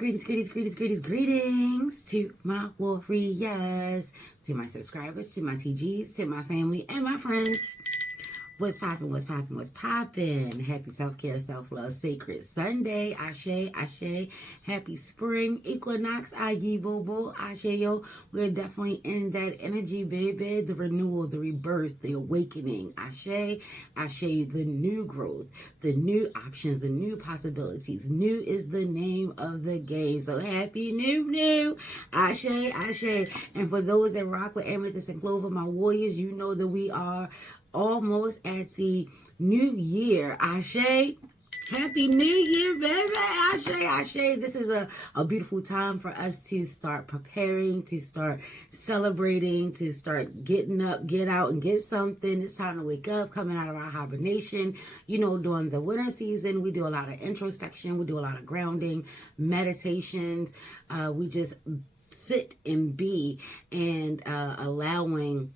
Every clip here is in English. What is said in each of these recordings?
Greetings to my warriors, to my subscribers, to my TGs, to my family, and my friends. What's poppin'? Happy self-care, self-love, sacred Sunday. Ashe, ashe. Happy Spring Equinox. Ayi bobo. Ashe, yo. We're definitely in that energy, baby. The renewal, the rebirth, the awakening. Ashe, ashe. The new growth, the new options, the new possibilities. New is the name of the game. So happy new. Ashe, ashe. And for those that rock with Amethyst and Clover, my warriors, you know that we are almost at the new year. Ashe. Happy New Year, baby. Ashe, ashe. This is a beautiful time for us to start preparing, to start celebrating, to start getting up, get out and get something. It's time to wake up, coming out of our hibernation. You know, during the winter season, we do a lot of introspection. We do a lot of grounding, meditations. We just sit and be and allowing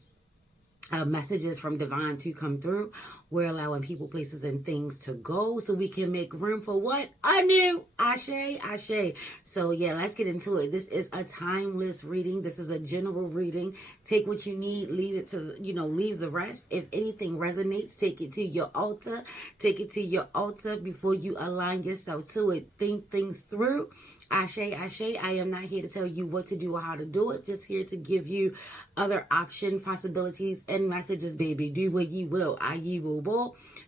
messages from divine to come through. We're allowing people, places, and things to go so we can make room for what? A new ashe, ashe. So yeah, let's get into it. This is a timeless reading. This is a general reading. Take what you need, leave it to, leave the rest. If anything resonates, take it to your altar. Take it to your altar before you align yourself to it. Think things through. Ashe, ashe. I am not here to tell you what to do or how to do it. Just here to give you other option, possibilities, and messages, baby. Do what ye will. Ayi will.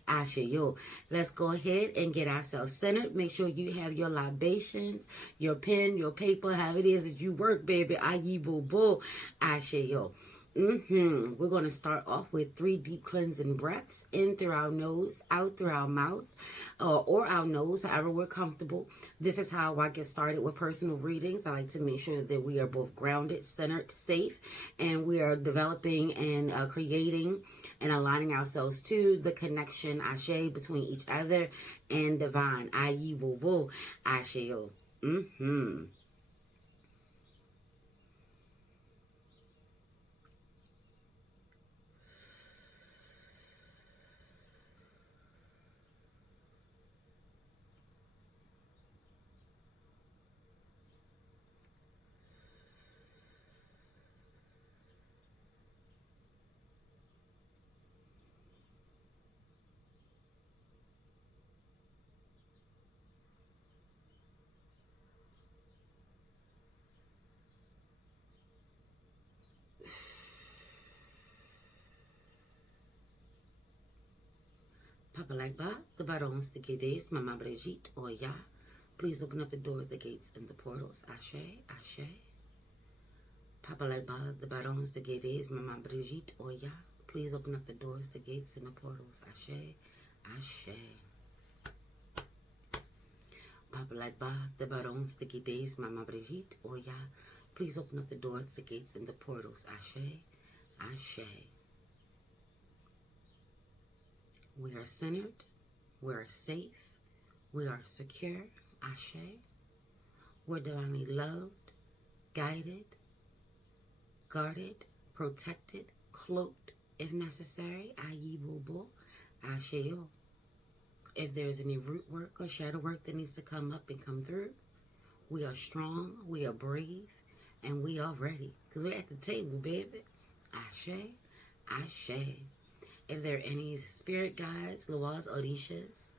Ashe yo. Let's go ahead and get ourselves centered. Make sure you have your libations, your pen, your paper, however it is that you work, baby. Ayi will. Ashe yo. We're going to start off with 3 deep cleansing breaths. In through our nose, out through our mouth, or our nose, however we're comfortable. This is how I get started with personal readings. I like to make sure that we are both grounded, centered, safe, and we are developing and creating and aligning ourselves to the connection, ashe, between each other and divine. Ayi wo, ashe yo. Papa Lagba, the barons, the Gedes, Mama Brigitte, or Ya. Please open up the doors, the gates, and the portals. Ashe, ashe. Papa Lagba, the barons, the Gedes, Mama Brigitte, or Ya. Please open up the doors, the gates, and the portals. Ashe, ashe. Papa Lagba, the barons, the Gedes, Mama Brigitte, or Ya. Please open up the doors, the gates, and the portals. Ashe, ashe. We are centered, we are safe, we are secure, ashe. We're divinely loved, guided, guarded, protected, cloaked, if necessary, ayi bobo, ashe yo. If there's any root work or shadow work that needs to come up and come through, we are strong, we are brave, and we are ready. Because we're at the table, baby. Ashe, ashe. If there are any spirit guides, Loas, Orishas,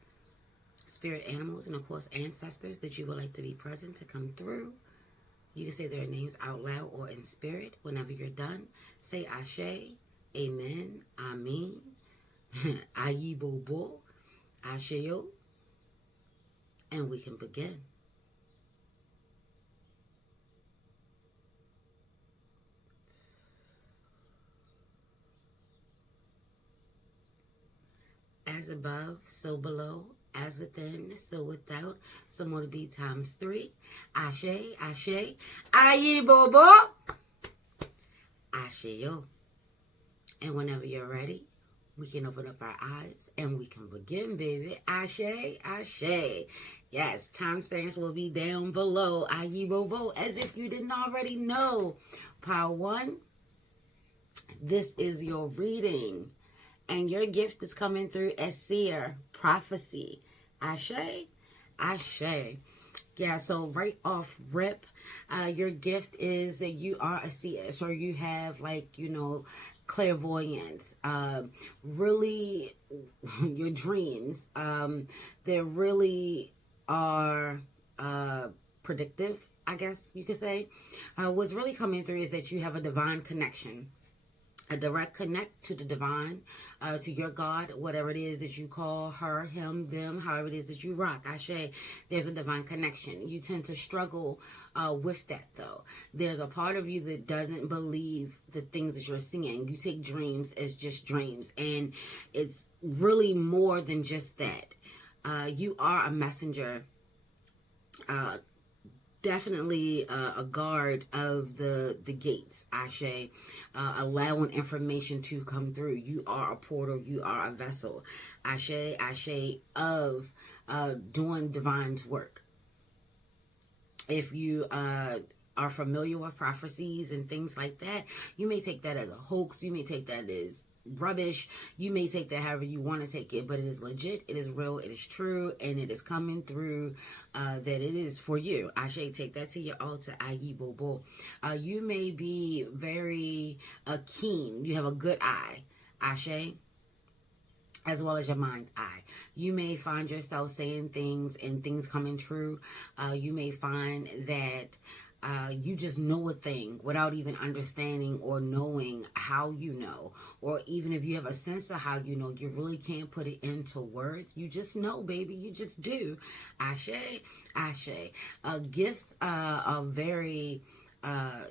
spirit animals, and of course ancestors that you would like to be present to come through, you can say their names out loud or in spirit. Whenever you're done, say Ashe, Amen, Amin, Ayi Bobo, Ashe Yo, and we can begin. As above, so below, as within, so without, so more to be times 3. Ashe, ashe, ayi bobo, ashe yo. And whenever you're ready, we can open up our eyes and we can begin, baby. Ashe, ashe. Yes, timestamps will be down below. Ayi bobo, as if you didn't already know. Power 1, this is your reading. And your gift is coming through as seer, prophecy. Ashe, ashe. Yeah, so right off rip, your gift is that you are a seer, or you have, like, clairvoyance. Really, your dreams, they really are predictive, I guess you could say. What's really coming through is that you have a divine connection, a direct connect to the divine, to your God, whatever it is that you call her, him, them, however it is that you rock. Ashe, there's a divine connection. You tend to struggle with that, though. There's a part of you that doesn't believe the things that you're seeing. You take dreams as just dreams, and it's really more than just that. You are a messenger, definitely a guard of the gates, Ashe, allowing information to come through. You are a portal, you are a vessel, Ashe, Ashe, of doing divine's work. If you are familiar with prophecies and things like that, you may take that as a hoax, you may take that as rubbish, you may take that however you want to take it, but it is legit, it is real, it is true, and it is coming through, that it is for you. Ashe, take that to your altar. Ayi bobo. You may be very keen, you have a good eye, Ashe, as well as your mind's eye. You may find yourself saying things and things coming true. You may find that you just know a thing without even understanding or knowing how you know. Or even if you have a sense of how you know, you really can't put it into words. You just know, baby. You just do. Ashe, Ashe. Gifts are very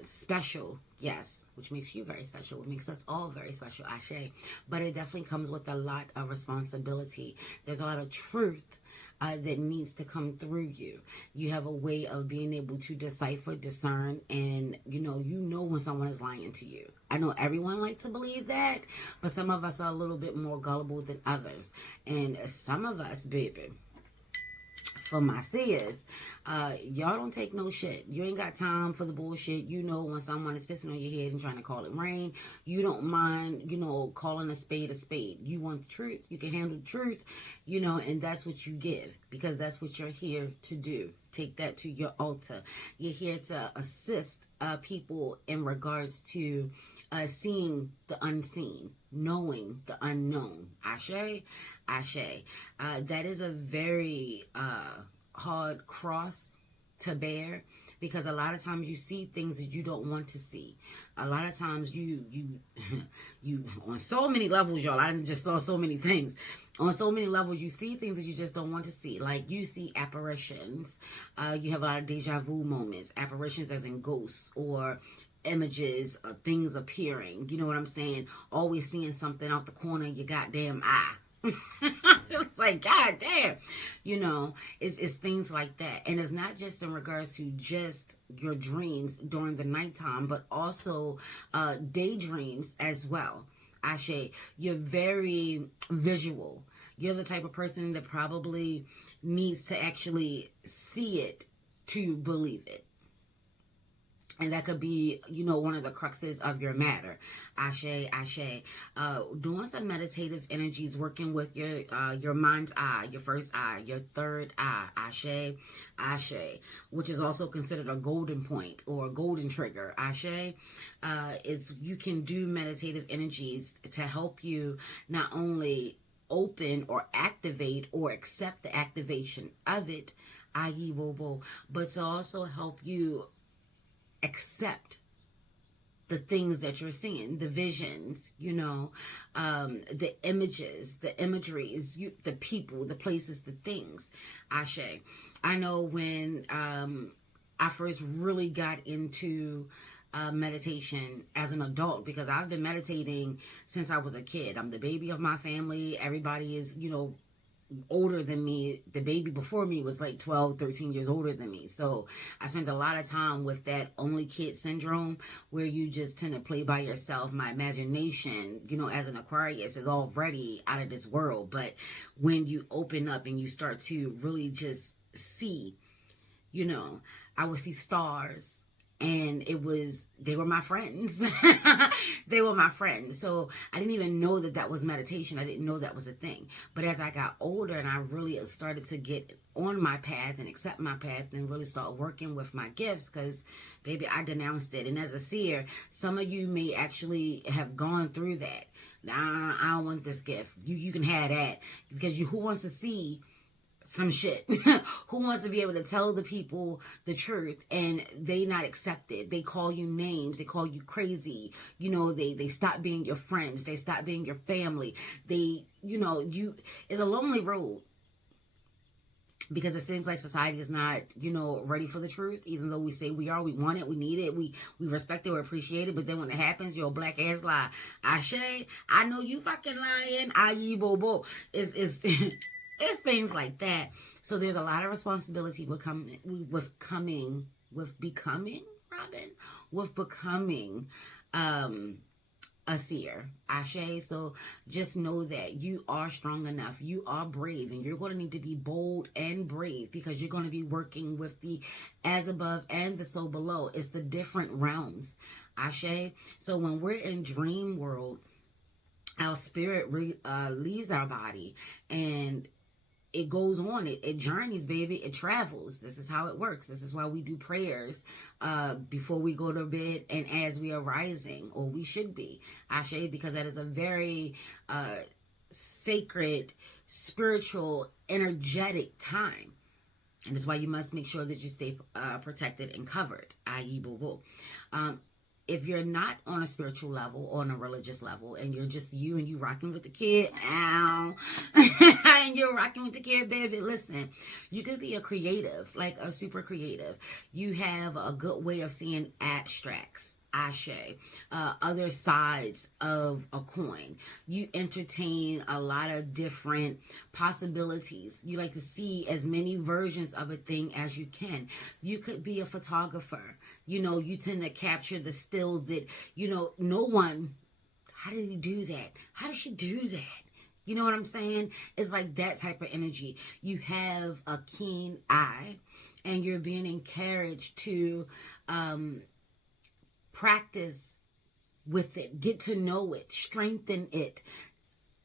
special. Yes, which makes you very special. It makes us all very special, Ashe. But it definitely comes with a lot of responsibility. There's a lot of truth that needs to come through you. You have a way of being able to decipher, discern, and you know when someone is lying to you. I know everyone likes to believe that, but some of us are a little bit more gullible than others. And some of us, baby, for my seers, y'all don't take no shit. You ain't got time for the bullshit. You know when someone is pissing on your head and trying to call it rain, you don't mind, calling a spade a spade. You want the truth. You can handle the truth, and that's what you give, because that's what you're here to do. Take that to your altar. You're here to assist people in regards to seeing the unseen, knowing the unknown. Ashe, Ashe. That is a very hard cross to bear, because a lot of times you see things that you don't want to see. A lot of times you on so many levels, y'all, I just saw so many things. On so many levels, you see things that you just don't want to see. Like, you see apparitions. You have a lot of deja vu moments. Apparitions as in ghosts or images of things appearing. You know what I'm saying? Always seeing something out the corner of your goddamn eye. Just like, god damn, it's things like that. And it's not just in regards to just your dreams during the nighttime, but also daydreams as well. Ashe, you're very visual. You're the type of person that probably needs to actually see it to believe it. And that could be, one of the cruxes of your matter. Ashe, Ashe. Doing some meditative energies, working with your mind's eye, your first eye, your third eye. Ashe, Ashe. Which is also considered a golden point or a golden trigger. Ashe. Is you can do meditative energies to help you not only open or activate or accept the activation of it, i.e. but to also help you accept the things that you're seeing, the visions, the images, the imageries, the people, the places, the things. Ashe. I know when I first really got into meditation as an adult, because I've been meditating since I was a kid. I'm the baby of my family. Everybody is, older than me. The baby before me was like 12, 13 years older than me. So I spent a lot of time with that only kid syndrome, where you just tend to play by yourself. My imagination, as an Aquarius, is already out of this world. But when you open up and you start to really just see, I would see stars. And they were my friends. They were my friends. So I didn't even know that was meditation. I didn't know that was a thing. But as I got older and I really started to get on my path and accept my path and really start working with my gifts, because baby, I denounced it. And as a seer, some of you may actually have gone through that. Nah, I don't want this gift. You can have that, because who wants to see some shit? Who wants to be able to tell the people the truth and they not accept it? They call you names. They call you crazy. They stop being your friends. They stop being your family. It's a lonely road, because it seems like society is not, ready for the truth. Even though we say we are, we want it, we need it, we respect it, we appreciate it. But then when it happens, you're a black ass lie. I know you fucking lying. Aye, bobo. It's it's things like that. So there's a lot of responsibility with becoming a seer. Ashe. So just know that you are strong enough. You are brave, and you're going to need to be bold and brave, because you're going to be working with the as above and the so below. It's the different realms. Ashe. So when we're in dream world, our spirit leaves our body, and it goes on. It journeys, baby. It travels. This is how it works. This is why we do prayers before we go to bed and as we are rising, or we should be. Ashe, because that is a very sacred, spiritual, energetic time. And that's why you must make sure that you stay protected and covered, i.e. boo-boo. If you're not on a spiritual level or on a religious level, and you're just you and you rocking with the kid, and you're rocking with the kid, baby, listen, you could be a creative, like a super creative. You have a good way of seeing abstracts. Ashe, other sides of a coin. You entertain a lot of different possibilities. You like to see as many versions of a thing as you can. You could be a photographer. You tend to capture the stills that, no one, how did he do that? How did she do that? You know what I'm saying? It's like that type of energy. You have a keen eye, and you're being encouraged to practice with it, get to know it, strengthen it,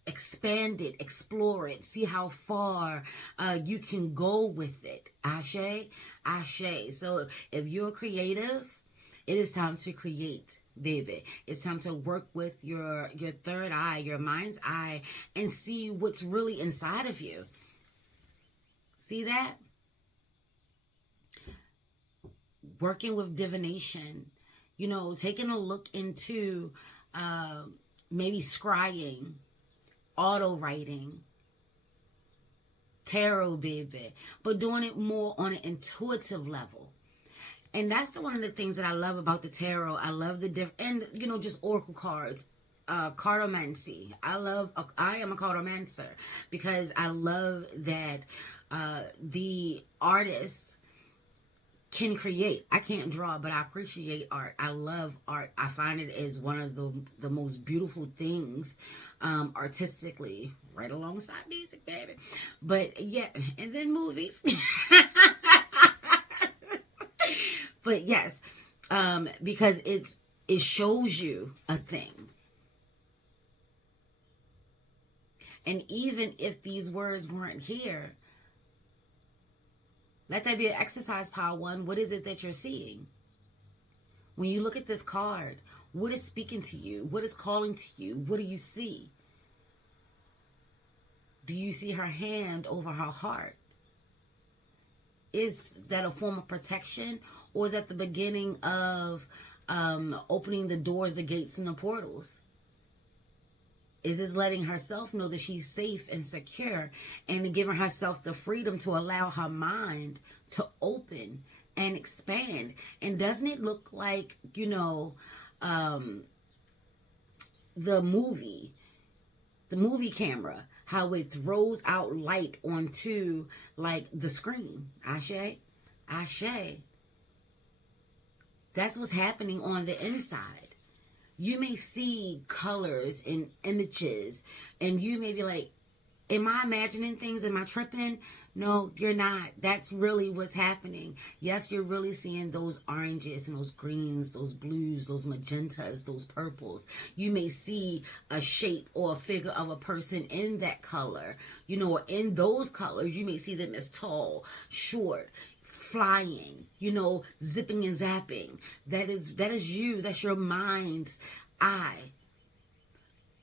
expand it, explore it, see how far you can go with it. Ashe, ashe. So if you're creative, it is time to create, baby. It's time to work with your third eye, your mind's eye, and see what's really inside of you. See that? Working with divination, taking a look into maybe scrying, auto writing, tarot, baby, but doing it more on an intuitive level. And that's one of the things that I love about the tarot. I love the and just oracle cards, cartomancy. I am a cartomancer, because I love that the artist can create. I can't draw, but I appreciate art. I love art. I find it is one of the most beautiful things artistically, right alongside music, baby. But yeah, and then movies. But yes, because it shows you a thing. And even if these words weren't here, let that be an exercise, Power One. What is it that you're seeing? When you look at this card, what is speaking to you? What is calling to you? What do you see? Do you see her hand over her heart? Is that a form of protection? Or is that the beginning of opening the doors, the gates, and the portals? Is this letting herself know that she's safe and secure, and giving herself the freedom to allow her mind to open and expand? And doesn't it look like, the movie camera, how it throws out light onto like the screen? Ashe, ashe. That's what's happening on the inside. You may see colors and images, and you may be like, Am I imagining things? Am I tripping? No, you're not. That's really what's happening. Yes, you're really seeing those oranges and those greens, those blues, those magentas, those purples. You may see a shape or a figure of a person in that color, you know, or in those colors. You may see them as tall, short, flying, you know, zipping and zapping. That is you. That's your mind's eye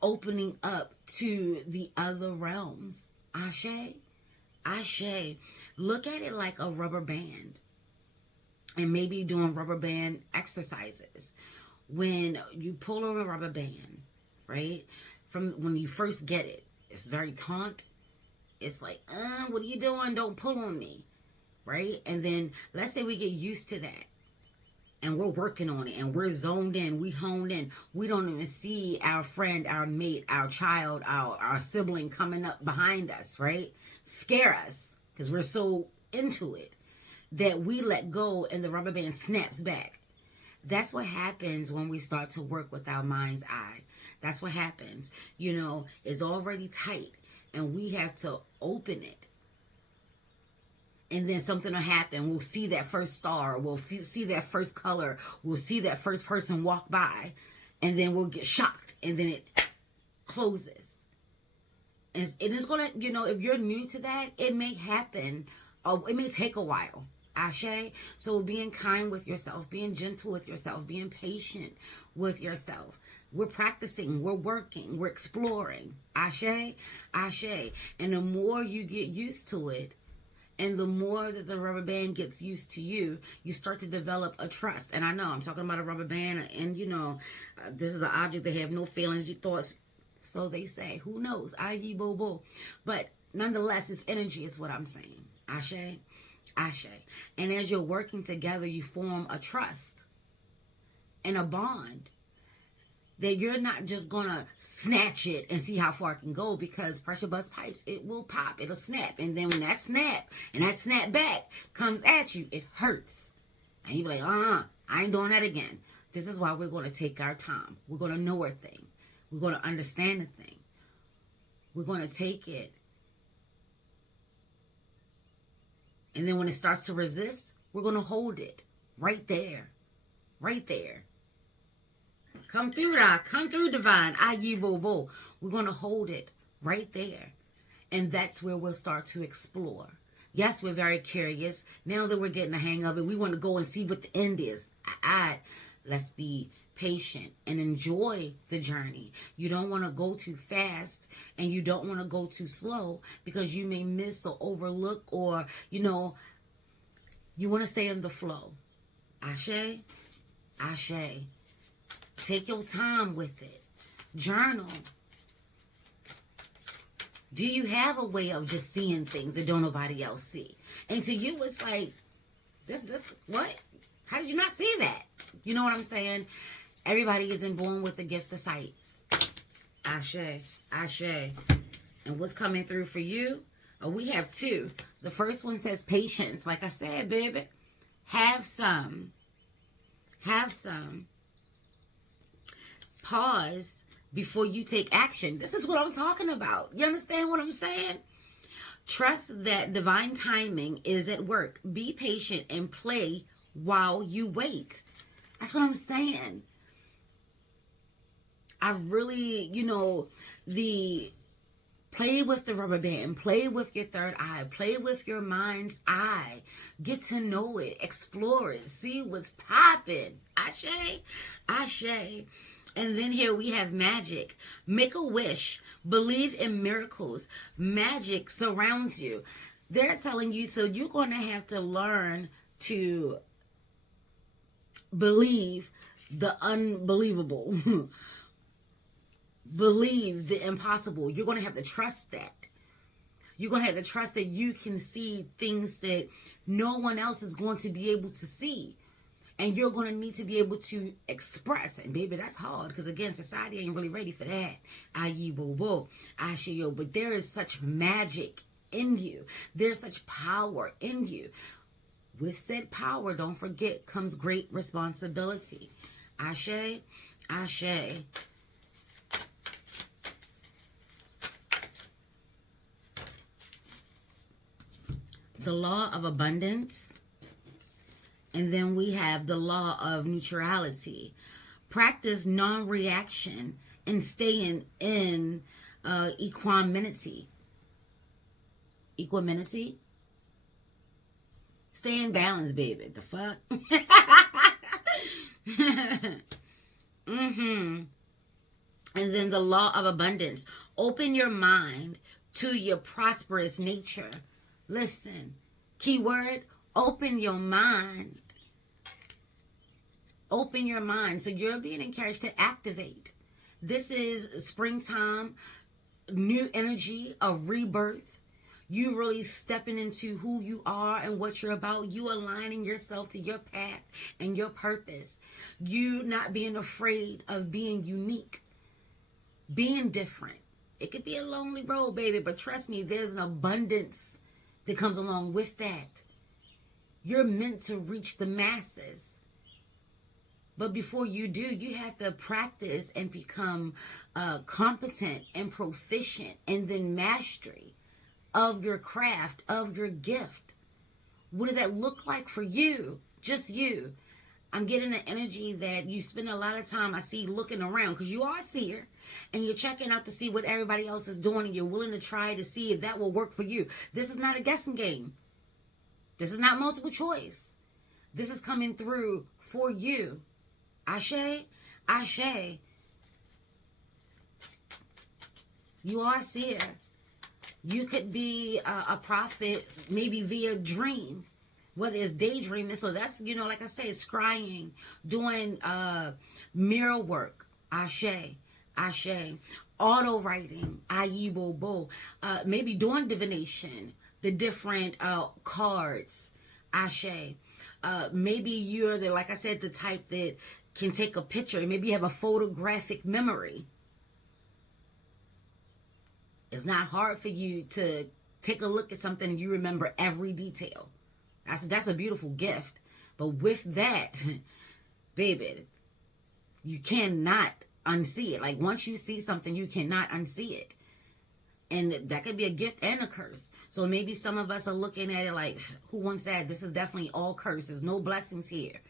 opening up to the other realms. Ashe. Ashe. Look at it like a rubber band, and maybe doing rubber band exercises. When you pull on a rubber band, right, from when you first get it, it's very taut. It's like, what are you doing? Don't pull on me, right? And then let's say we get used to that, and we're working on it, and we're zoned in, we honed in. We don't even see our friend, our mate, our child, our sibling coming up behind us, right? Scare us, because we're so into it that we let go and the rubber band snaps back. That's what happens when we start to work with our mind's eye. That's what happens. You know, it's already tight, and we have to open it. And then something will happen. We'll see that first star. We'll see that first color. We'll see that first person walk by. And then we'll get shocked. And then it closes. And it's going to, you know, if you're new to that, it may happen. It may take a while. Ashe. So being kind with yourself, being gentle with yourself, being patient with yourself. We're practicing. We're working. We're exploring. Ashe. Ashe. And the more you get used to it, and the more that the rubber band gets used to you, you start to develop a trust. And I know I'm talking about a rubber band, and you know, this is an object that have no feelings, thoughts. So they say, who knows? Ayi bo bo. But nonetheless, it's energy is what I'm saying. Ashe, ashe. And as you're working together, you form a trust and a bond. That you're not just gonna snatch it and see how far it can go, because pressure bust pipes, it will pop, it'll snap. And then when that snap and that snap back comes at you, it hurts. And you be like, I ain't doing that again. This is why we're gonna take our time. We're gonna know our thing. We're gonna understand the thing. We're gonna take it. And then when it starts to resist, we're gonna hold it right there. Right there. Come through, Ra. Come through, divine. Ayi bo bo. We're going to hold it right there. And that's where we'll start to explore. Yes, we're very curious. Now that we're getting the hang of it, we want to go and see what the end is. Let's be patient and enjoy the journey. You don't want to go too fast, and you don't want to go too slow, because you may miss or overlook, or, you know, you want to stay in the flow. Ashe. Ashe. Take your time with it. Journal. Do you have a way of just seeing things that don't nobody else see? And to you, it's like, this, what? How did you not see that? You know what I'm saying? Everybody isn't born with the gift of sight. Ashe. Ashe. And what's coming through for you? We have two. The first one says patience. Like I said, baby, have some. Have some. Pause before you take action. This is what I'm talking about. You understand what I'm saying? Trust that divine timing is at work. Be patient and play while you wait. That's what I'm saying. I really, you know, play with the rubber band, play with your third eye, play with your mind's eye. Get to know it, explore it, see what's popping. Ashe, ashe. And then here we have magic. Make a wish. Believe in miracles. Magic surrounds you. They're telling you, so you're going to have to learn to believe the unbelievable. Believe the impossible. You're going to have to trust that. You're going to have to trust that you can see things that no one else is going to be able to see. And you're going to need to be able to express. And baby, that's hard. Because again, society ain't really ready for that. Ayi bo bo. Ashiyo. But there is such magic in you. There's such power in you. With said power, don't forget, comes great responsibility. Ashe. Ashe. the law of abundance, and then we have the law of neutrality. Practice non-reaction and stay in equanimity. Equanimity? Stay in balance, baby. The fuck? And then the law of abundance. Open your mind to your prosperous nature. Listen, keyword, open your mind. Open your mind. So you're being encouraged to activate. This is springtime, new energy of rebirth. You really stepping into who you are and what you're about. You aligning yourself to your path and your purpose. You not being afraid of being unique, being different. It could be a lonely road, baby, but trust me, there's an abundance that comes along with that. You're meant to reach the masses. But before you do, you have to practice and become competent and proficient, and then mastery of your craft, of your gift. What does that look like for you? Just you. I'm getting the energy that you spend a lot of time, I see, looking around, because you are a seer, and you're checking out to see what everybody else is doing, and you're willing to try to see if that will work for you. This is not a guessing game. This is not multiple choice. This is coming through for you. Ashe, Ashe. You are a seer. You could be a prophet, maybe via dream, whether it's daydreaming. So that's, like I say, scrying, doing mirror work. Ashe, Ashe. Auto writing. Ayibobo. Maybe doing divination, the different cards. Ashe. Maybe you're like I said, the type that can take a picture. Maybe you have a photographic memory. It's not hard for you to take a look at something and you remember every detail. That's a beautiful gift. But with that, baby, you cannot unsee it. Like, once you see something, you cannot unsee it. And that could be a gift and a curse. So maybe some of us are looking at it like, who wants that? This is definitely all curses. No blessings here.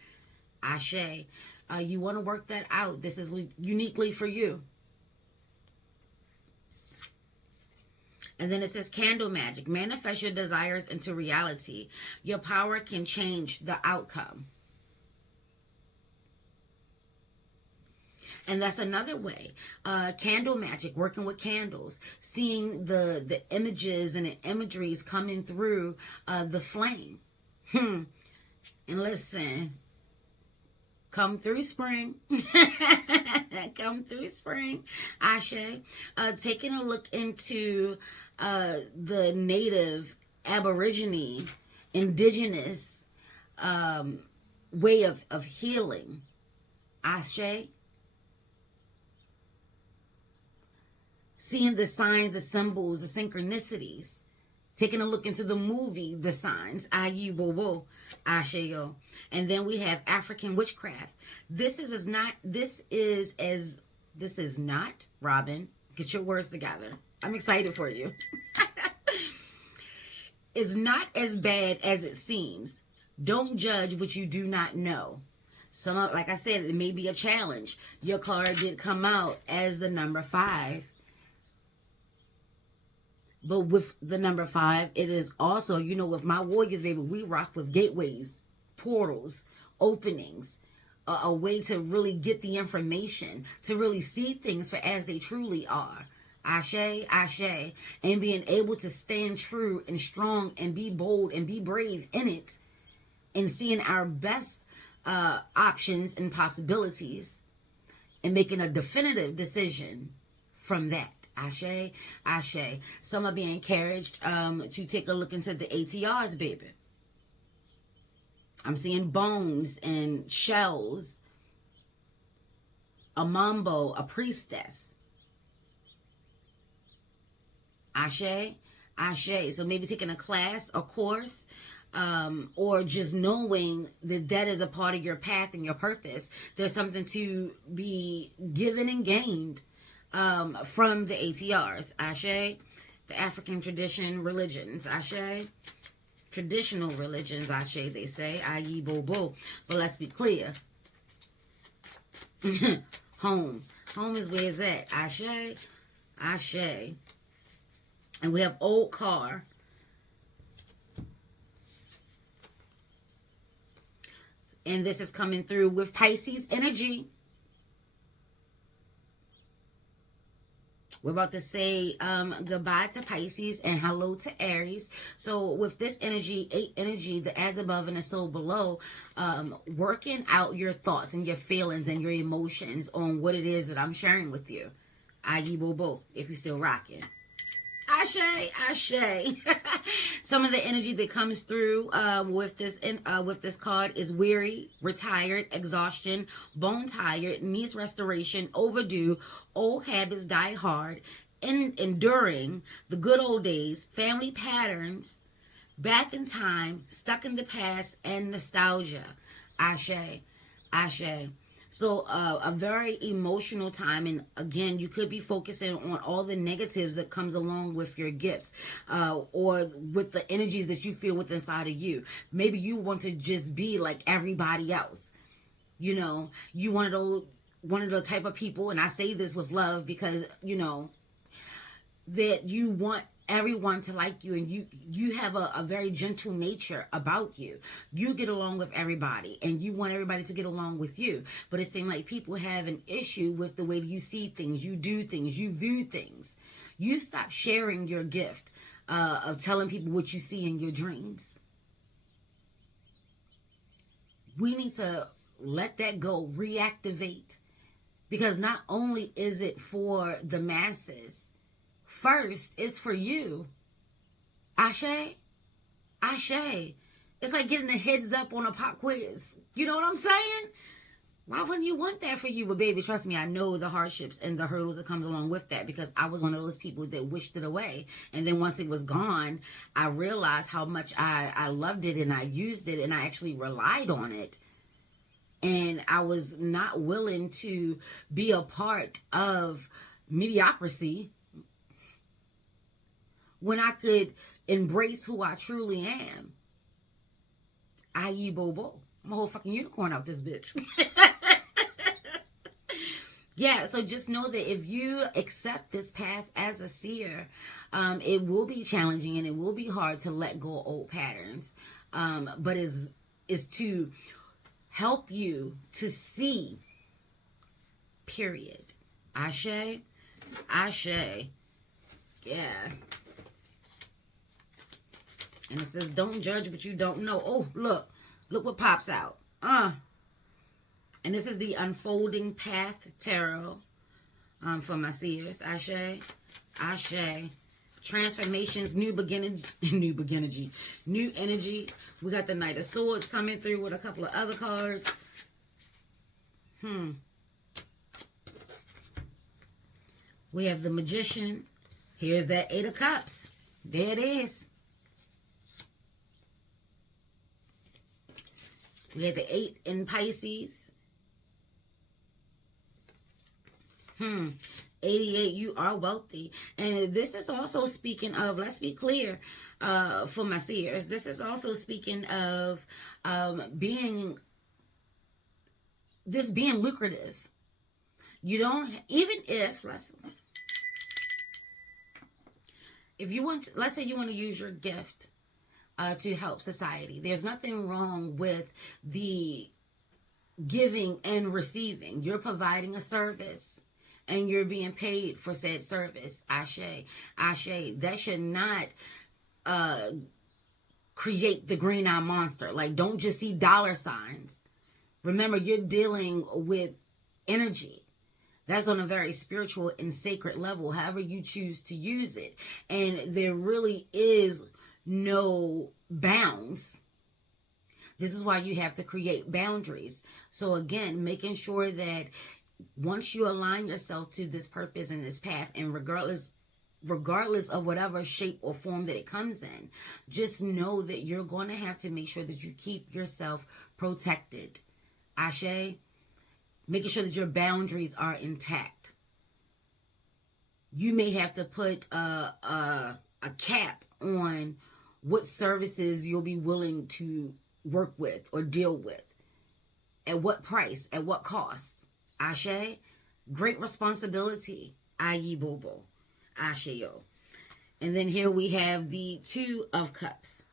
Ashe. You want to work that out. This is uniquely for you. And then it says candle magic. Manifest your desires into reality. Your power can change the outcome. And that's another way. Candle magic, working with candles. Seeing the images and the imageries coming through the flame. And listen, come through spring. Come through spring. Ashe. Taking a look into the native, aborigine, indigenous way of healing. Ashe. Seeing the signs, the symbols, the synchronicities. Taking a look into the movie, the signs. Ayibobo. Asheo. And then we have African witchcraft. This is not, Robin, get your words together. I'm excited for you. It's not as bad as it seems. Don't judge what you do not know. Like I said, it may be a challenge. Your card did come out as the number 5. But with the number 5, it is also, with my warriors, baby, we rock with gateways, portals, openings, a way to really get the information, to really see things for as they truly are. Ashe, Ashe. And being able to stand true and strong and be bold and be brave in it. And seeing our best options and possibilities. And making a definitive decision from that. Ashe, Ashe. Some are being encouraged to take a look into the ATRs, baby. I'm seeing bones and shells. A mambo, a priestess. Ashe, Ashe. So maybe taking a class, a course, or just knowing that is a part of your path and your purpose. There's something to be given and gained from the ATRs. Ashe. The African tradition religions. Ashe. traditional religions, Ashe, they say, i.e. Bobo. But let's be clear. Home. Home is where it's at. Ashe. Ashe. And we have old car. And this is coming through with Pisces energy. We're about to say goodbye to Pisces and hello to Aries. So with this energy, 8 energy, the as above and the so below, working out your thoughts and your feelings and your emotions on what it is that I'm sharing with you. I.e. Bobo, if you're still rocking. Ashe, Ashe. Some of the energy that comes through with this card is weary, retired, exhaustion, bone tired, needs restoration, overdue, old habits die hard, enduring, the good old days, family patterns, back in time, stuck in the past, and nostalgia. Ashe, Ashe. So a very emotional time, and again, you could be focusing on all the negatives that comes along with your gifts, or with the energies that you feel within inside of you. Maybe you want to just be like everybody else. You know, you one of the type of people, and I say this with love because you know that you want everyone to like you, and you have a very gentle nature about you. You get along with everybody, and you want everybody to get along with you. But it seems like people have an issue with the way you see things, you do things, you view things. You stop sharing your gift of telling people what you see in your dreams. We need to let that go, reactivate, because not only is it for the masses, first, it's for you. Ashe? Ashe. It's like getting a heads up on a pop quiz. You know what I'm saying? Why wouldn't you want that for you? But baby, trust me, I know the hardships and the hurdles that comes along with that, because I was one of those people that wished it away. And then once it was gone, I realized how much I loved it, and I used it, and I actually relied on it. And I was not willing to be a part of mediocrity when I could embrace who I truly am. I.e. Bobo. I'm a whole fucking unicorn out this bitch. Yeah, so just know that if you accept this path as a seer, it will be challenging and it will be hard to let go of old patterns. But is to help you to see, period. Ashe? Ashe. Yeah. And it says, don't judge what you don't know. Oh, look. Look what pops out. And this is the Unfolding Path Tarot for my seers. Ashe. Ashe. Transformations, new beginning, new energy. We got the Knight of Swords coming through with a couple of other cards. We have the Magician. Here's that 8 of Cups. There it is. We had the 8 in Pisces. 88, you are wealthy. And this is also speaking of, let's be clear, for my seers, this is also speaking of being lucrative. You don't, even if you want, let's say you want to use your gift to help society. There's nothing wrong with the giving and receiving. You're providing a service and you're being paid for said service. Ashe. Ashe. That should not create the green eye monster. Like, don't just see dollar signs. Remember, you're dealing with energy. That's on a very spiritual and sacred level, however you choose to use it. And there really is no bounds. This is why you have to create boundaries. So again, making sure that once you align yourself to this purpose and this path, and regardless of whatever shape or form that it comes in, just know that you're going to have to make sure that you keep yourself protected. Ashe. Making sure that your boundaries are intact. You may have to put a cap on what services you'll be willing to work with or deal with. At what price? At what cost? Ashe. Great responsibility. Ayi bobo. Asheo. And then here we have the Two of Cups,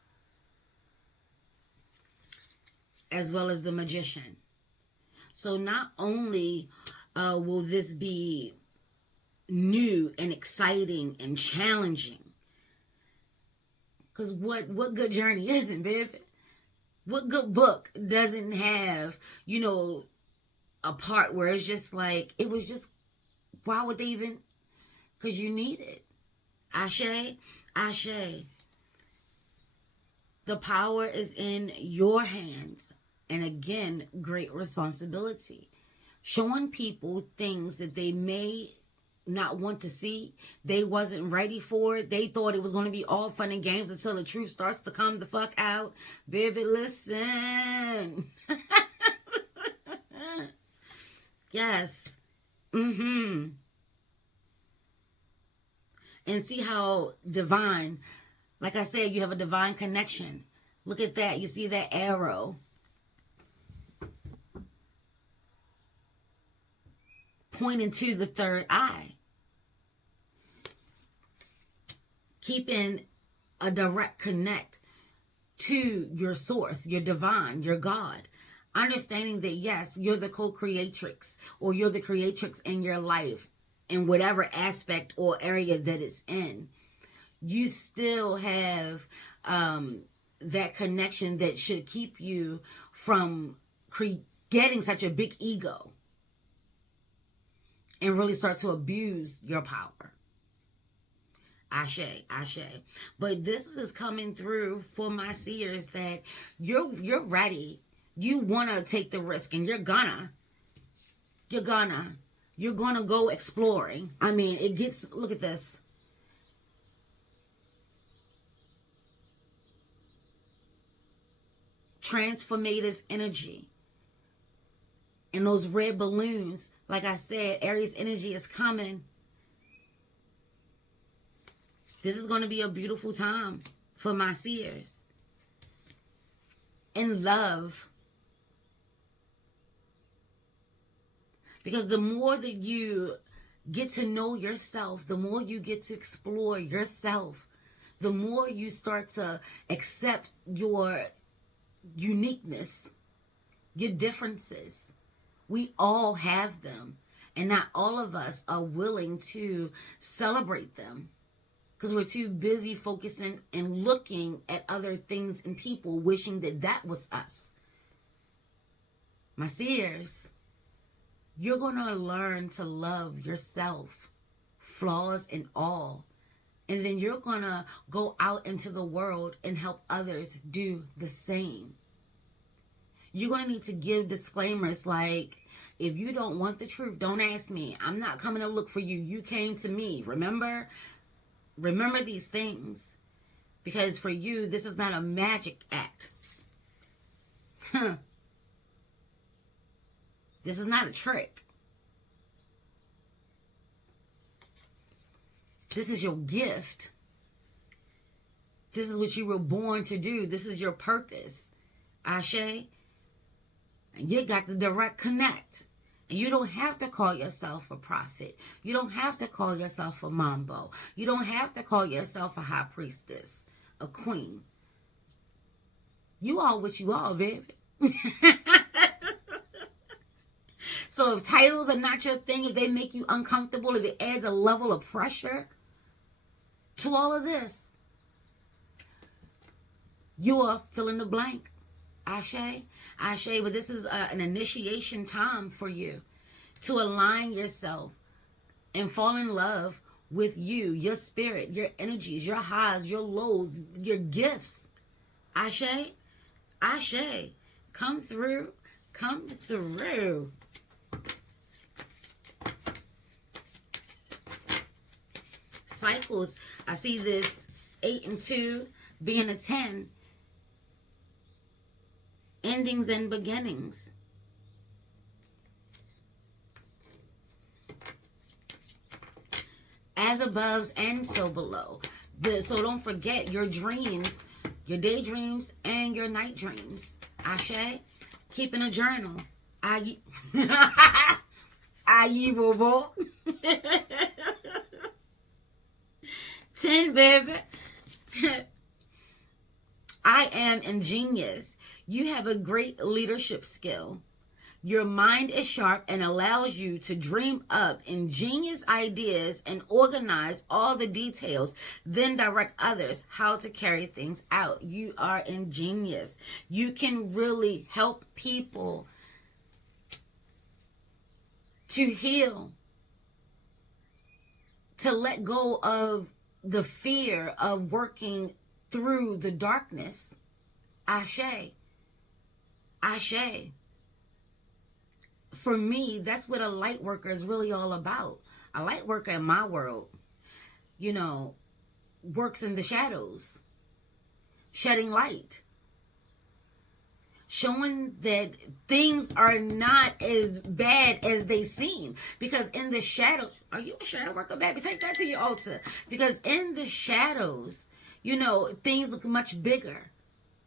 as well as the Magician. So not only will this be new and exciting and challenging, because what good journey isn't, baby? What good book doesn't have, you know, a part where it's just like, it was just, why would they even, because you need it. Ashe, ashe. The power is in your hands. And again, great responsibility. Showing people things that they may not want to see. They wasn't ready for it. They thought it was going to be all fun and games until the truth starts to come the fuck out. Baby, listen. Yes. And see how divine, like I said, you have a divine connection. Look at that. You see that arrow pointing to the third eye. Keeping a direct connect to your source, your divine, your God. Understanding that, yes, you're the co-creatrix, or you're the creatrix in your life, in whatever aspect or area that it's in. You still have that connection that should keep you from getting such a big ego and really start to abuse your power. Ashe, ashe. But this is coming through for my seers that you're ready. You want to take the risk, and you're gonna go exploring. I mean, it gets, look at this. Transformative energy. And those red balloons, like I said, Aries energy is coming. This is going to be a beautiful time for my seers. In love. Because the more that you get to know yourself, the more you get to explore yourself, the more you start to accept your uniqueness, your differences. We all have them, and not all of us are willing to celebrate them because we're too busy focusing and looking at other things and people, wishing that that was us. My seers, you're going to learn to love yourself, flaws and all. And then you're going to go out into the world and help others do the same. You're going to need to give disclaimers like, if you don't want the truth, don't ask me. I'm not coming to look for you. You came to me. Remember these things. Because for you, this is not a magic act. This is not a trick. This is your gift. This is what you were born to do. This is your purpose. Ashe. And you got the direct connect. And you don't have to call yourself a prophet. You don't have to call yourself a mambo. You don't have to call yourself a high priestess, a queen. You are what you are, baby. So if titles are not your thing, if they make you uncomfortable, if it adds a level of pressure to all of this, you are fill in the blank. Ashe, ashe, but this is an initiation time for you to align yourself and fall in love with you, your spirit, your energies, your highs, your lows, your gifts. Ashe, ashe, come through, come through. Cycles, I see this 8 and 2 being a 10. Endings and beginnings. As above and so below. So don't forget, your dreams your daydreams and your night dreams. Ashe, keeping a journal. Ayi bobo. 10, baby. I am ingenious. You have a great leadership skill. Your mind is sharp and allows you to dream up ingenious ideas and organize all the details, then direct others how to carry things out. You are ingenious. You can really help people to heal, to let go of the fear of working through the darkness. Ashe. Ashe. For me, that's what a light worker is really all about. A light worker in my world, you know, works in the shadows, shedding light, showing that things are not as bad as they seem. Because in the shadows, are you a shadow worker, baby? Take that to your altar. Because in the shadows, you know, things look much bigger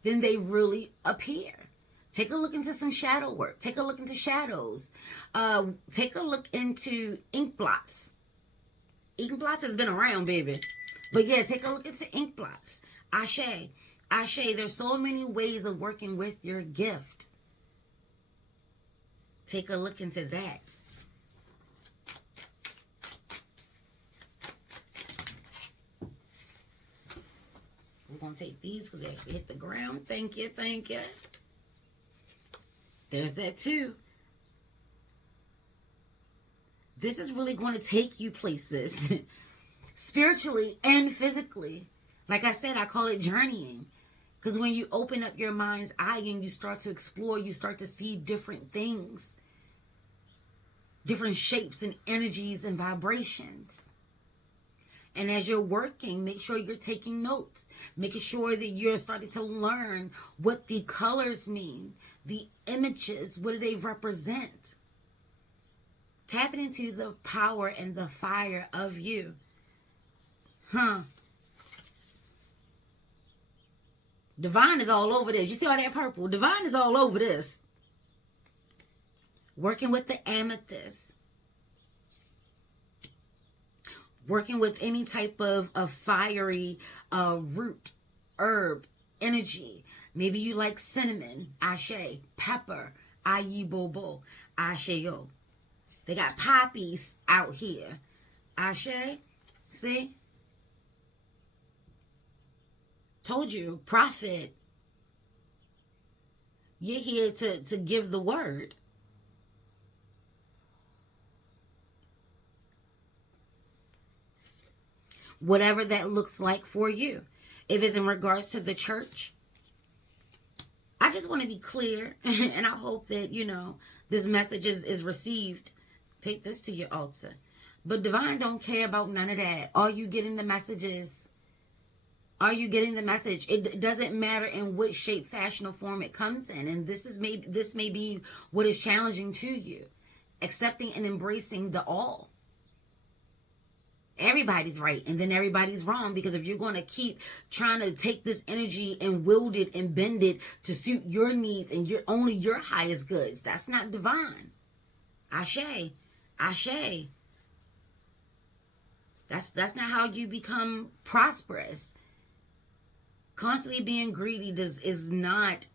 than they really appear. Take a look into some shadow work. Take a look into shadows. Take a look into ink blots. Ink blots has been around, baby. But yeah, take a look into ink blots. Ashe. Ashe, there's so many ways of working with your gift. Take a look into that. We're going to take these because they actually hit the ground. Thank you, thank you. There's that too. This is really going to take you places spiritually and physically. Like I said, I call it journeying. Because when you open up your mind's eye and you start to explore, you start to see different things, different shapes and energies and vibrations. And as you're working, make sure you're taking notes, making sure that you're starting to learn what the colors mean, the images, what do they represent? Tapping into the power and the fire of you. Divine is all over this. You see all that purple? Divine is all over this. Working with the amethyst. Working with any type of fiery root, herb, energy. Maybe you like cinnamon, ashe, pepper, ayi bobo, ashe yo. They got poppies out here. Ashe, see? Told you, prophet. You're here to give the word. Whatever that looks like for you. If it's in regards to the church, I just want to be clear, and I hope that, you know, this message is received. Take this to your altar. But divine don't care about none of that. Are you getting the messages? Are you getting the message? It doesn't matter in what shape, fashion, or form it comes in. And this may be what is challenging to you. Accepting and embracing the all. Everybody's right and then everybody's wrong, because if you're going to keep trying to take this energy and wield it and bend it to suit your needs and only your highest goods, that's not divine. Ashe. Ashe. That's not how you become prosperous. Constantly being greedy is not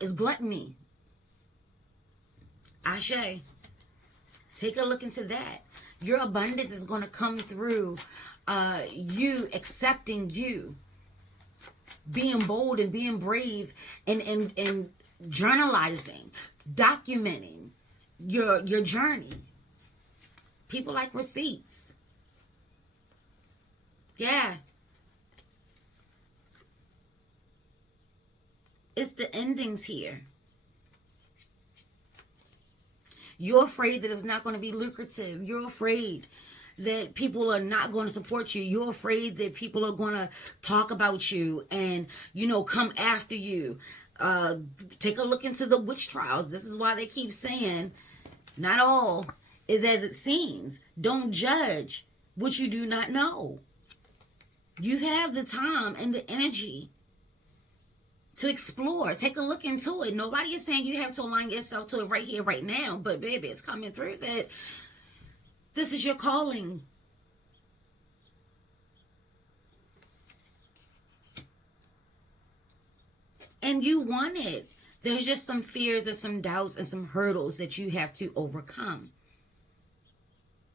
is gluttony. Ashe. Take a look into that. Your abundance is going to come through you accepting you, being bold and being brave, and journalizing, documenting your journey. People like receipts. Yeah. It's the endings here. You're afraid that it's not going to be lucrative. You're afraid that people are not going to support you. You're afraid that people are going to talk about you and, you know, come after you. Take a look into the witch trials. This is why they keep saying, not all is as it seems. Don't judge what you do not know. You have the time and the energy to explore. Take a look into it. Nobody is saying you have to align yourself to it right here, right now. But baby, it's coming through that this is your calling. And you want it. There's just some fears and some doubts and some hurdles that you have to overcome.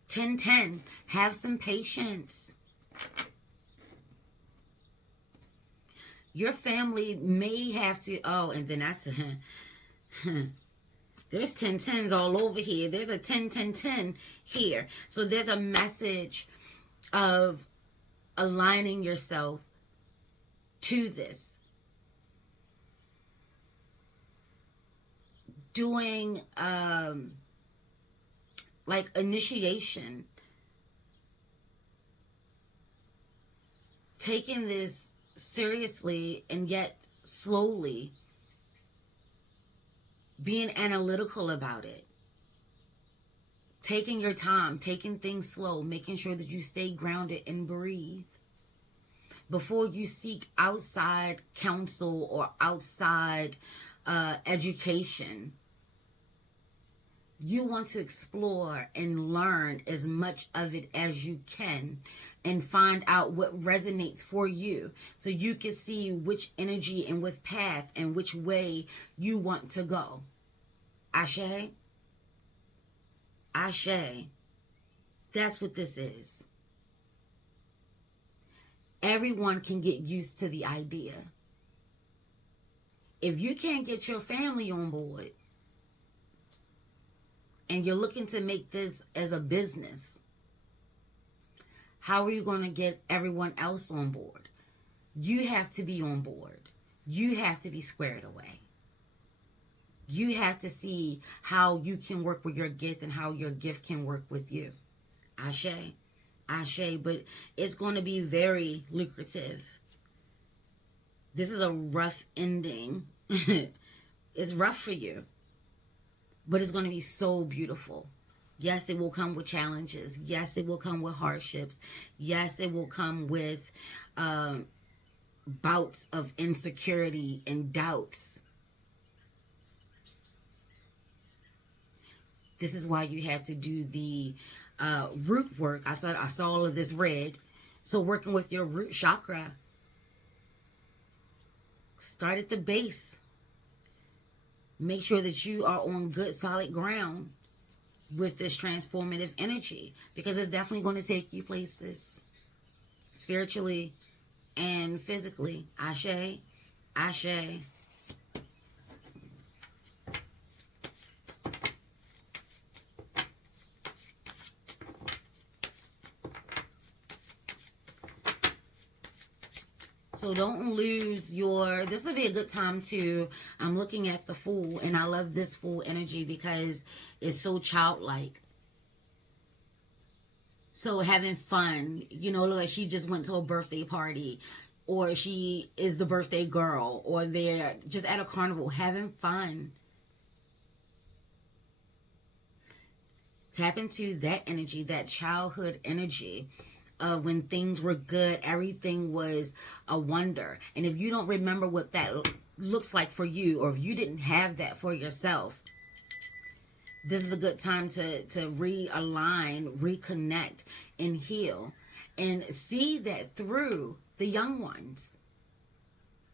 10-10. Have some patience. Your family may have to, and then I said, there's 10-10s all over here. There's a 10-10-10 here. So there's a message of aligning yourself to this. Doing like initiation. Taking this seriously and yet slowly. Being analytical about it. Taking your time, taking things slow, making sure that you stay grounded and breathe. Before you seek outside counsel or outside education. You want to explore and learn as much of it as you can and find out what resonates for you so you can see which energy and which path and which way you want to go. Ashe? Ashe. That's what this is. Everyone can get used to the idea. If you can't get your family on board and you're looking to make this as a business, how are you going to get everyone else on board? You have to be on board. You have to be squared away. You have to see how you can work with your gift and how your gift can work with you. Ashe. Ashe. But it's going to be very lucrative. This is a rough ending. It's rough for you. But it's going to be so beautiful. Yes, it will come with challenges. Yes, it will come with hardships. Yes, it will come with bouts of insecurity and doubts. This is why you have to do the root work. I saw all of this red. So working with your root chakra. Start at the base. Make sure that you are on good, solid ground with this transformative energy. Because it's definitely going to take you places. Spiritually and physically. Ashe. Ashe. So don't lose your, this will be a good time to, I'm looking at the Fool, and I love this Fool energy because it's so childlike. So having fun, you know, like she just went to a birthday party, or she is the birthday girl, or they're just at a carnival having fun. Tap into that energy, that childhood energy. When things were good, everything was a wonder. And if you don't remember what that looks like for you, or if you didn't have that for yourself, this is a good time to realign, reconnect, and heal. And see that through the young ones.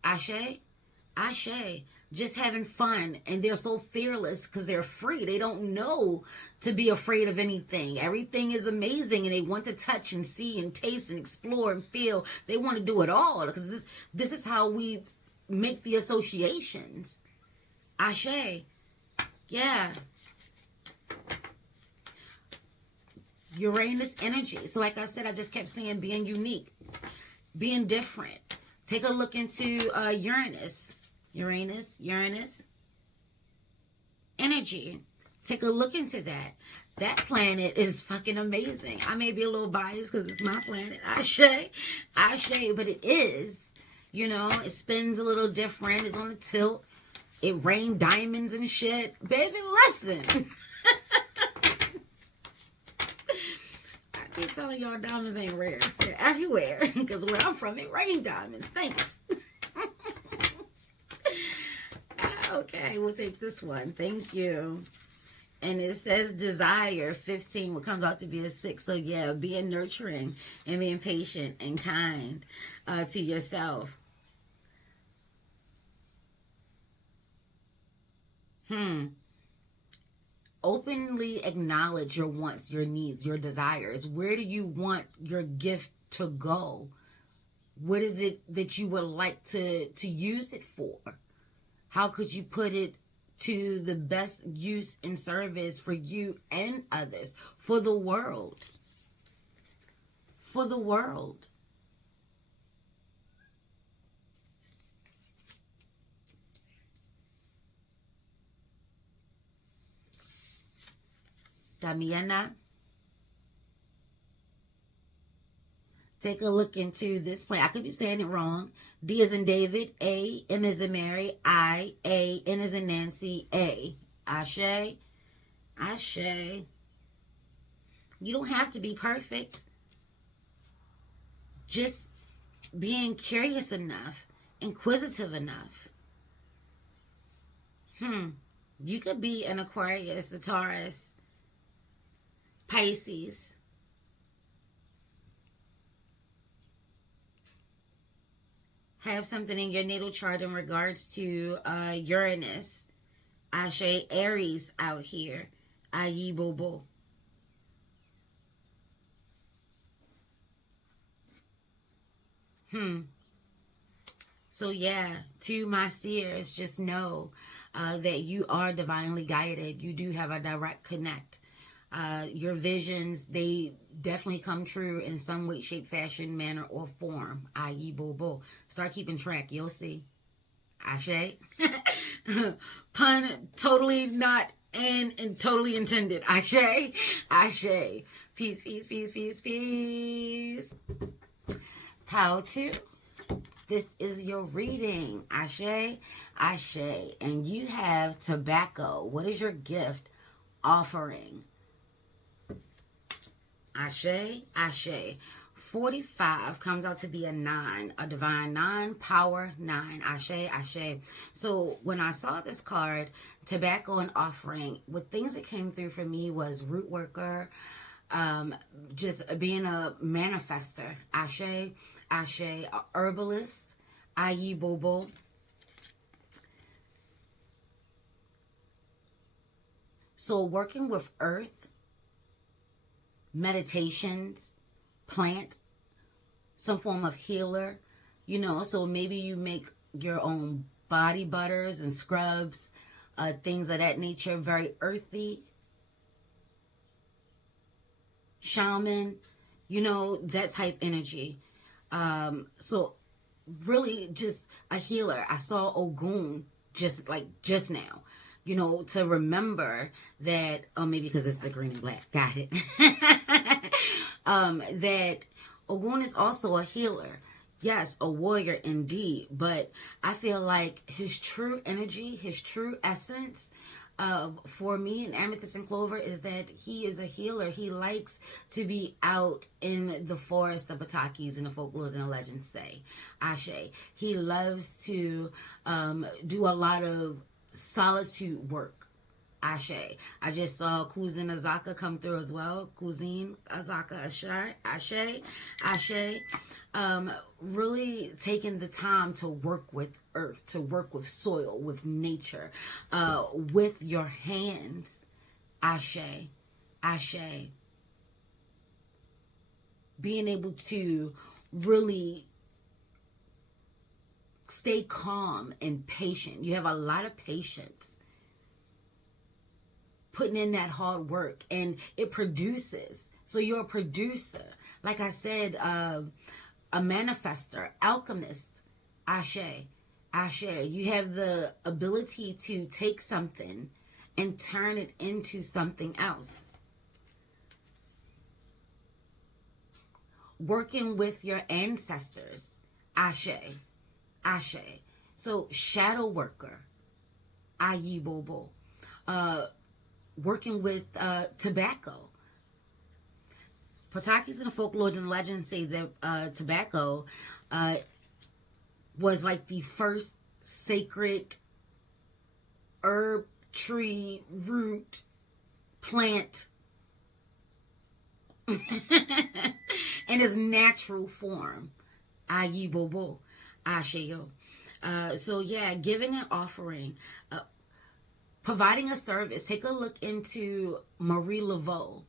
Ashe? Ashe. Just having fun, and they're so fearless because they're free. They don't know to be afraid of anything. Everything is amazing, and they want to touch and see and taste and explore and feel. They want to do it all because this is how we make the associations. Ashe. Yeah. Uranus energy. So like I said, I just kept saying being unique, being different. Take a look into Uranus energy. Take a look into that. That planet is fucking amazing. I may be a little biased because it's my planet. Ashe, but it is. You know, it spins a little different. It's on a tilt. It rained diamonds and shit. Baby, listen. keep telling y'all diamonds ain't rare. They're everywhere. Because where I'm from, it rain diamonds. Thanks. Okay, we'll take this one. Thank you. And it says desire 15, what comes out to be a 6. So yeah, being nurturing and being patient and kind to yourself. Openly acknowledge your wants, your needs, your desires. Where do you want your gift to go? What is it that you would like to use it for? How could you put it to the best use and service for you and others, for the world? For the world. Damiana, take a look into this point. I could be saying it wrong. D as in David, A, M as in Mary, I, A, N as in Nancy, A. Ashe. Ashe. You don't have to be perfect. Just being curious enough, inquisitive enough. You could be an Aquarius, a Taurus, Pisces. Have something in your natal chart in regards to Uranus. Ashe, Aries out here. Ayi Bobo. So yeah, to my seers, just know that you are divinely guided. You do have a direct connect. Your visions, they definitely come true in some way, shape, fashion, manner, or form. Ayi Bobo. Start keeping track. You'll see. Ashe. Pun totally not and totally intended. Ashe. Ashe. Peace, peace, peace, peace, peace. How to? This is your reading. Ashe. Ashe. And you have tobacco. What is your gift offering? Ashe. Ashe. 45 comes out to be a 9, a divine 9, power 9. Ashe, ashe. So when I saw this card, tobacco and offering, what things that came through for me was root worker, just being a manifester. Ashe, ashe, a herbalist, ayi bobo. So working with earth, meditations, plant, some form of healer, so maybe you make your own body butters and scrubs, things of that nature, very earthy. Shaman, that type energy. So really just a healer. I saw Ogun just now, to remember that, maybe because it's the green and black, got it. That Ogun is also a healer. Yes, a warrior indeed. But I feel like his true energy, his true essence, for me and Amethyst and Clover, is that he is a healer. He likes to be out in the forest, the Batakis and the folklores and the legends say. Ashe. He loves to do a lot of solitude work. Ashe. I just saw Kuzin Azaka come through as well. Kuzin Azaka Ashe. Ashe. Really taking the time to work with earth, to work with soil, with nature, with your hands. Ashe. Ashe. Being able to really stay calm and patient. You have a lot of patience. Putting in that hard work, and it produces. So you're a producer. Like I said, a manifester, alchemist. Ashe. Ashe. You have the ability to take something and turn it into something else. Working with your ancestors. Ashe. Ashe. So shadow worker. Ayi Bobo. Working with tobacco. Patakis and the folklore and legends say that tobacco was like the first sacred herb, tree, root, plant in its natural form. Ayi bobo, asheyo. So yeah, giving an offering, providing a service. Take a look into Marie Laveau,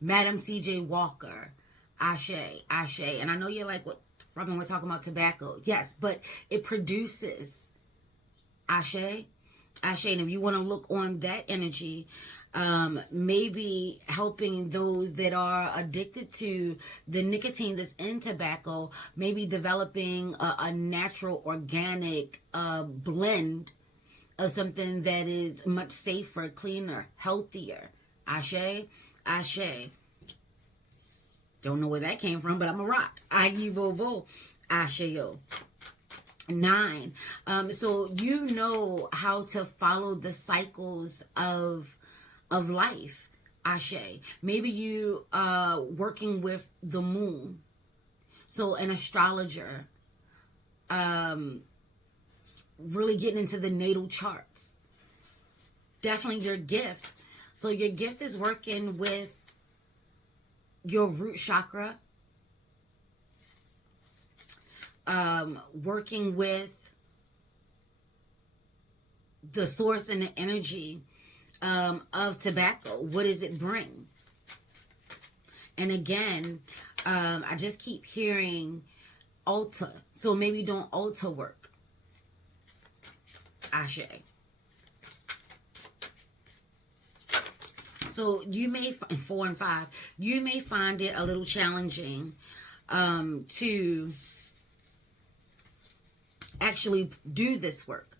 Madam C.J. Walker, Ashe. And I know you're like, what, Robin, we're talking about tobacco. Yes, but it produces Ashe. And if you want to look on that energy, maybe helping those that are addicted to the nicotine that's in tobacco, maybe developing a natural organic blend of something that is much safer, cleaner, healthier. Ashe. Don't know where that came from, but I'm a rock. Ayi bobo. Asheo. 9. So you know how to follow the cycles of life. Ashe. Maybe you working with the moon. So an astrologer, really getting into the natal charts. Definitely your gift. So your gift is working with your root chakra, working with the source and the energy of tobacco. What does it bring? And again, I just keep hearing altar. So maybe doing altar work. Ashe. So you may, 4 and 5, you may find it a little challenging to actually do this work.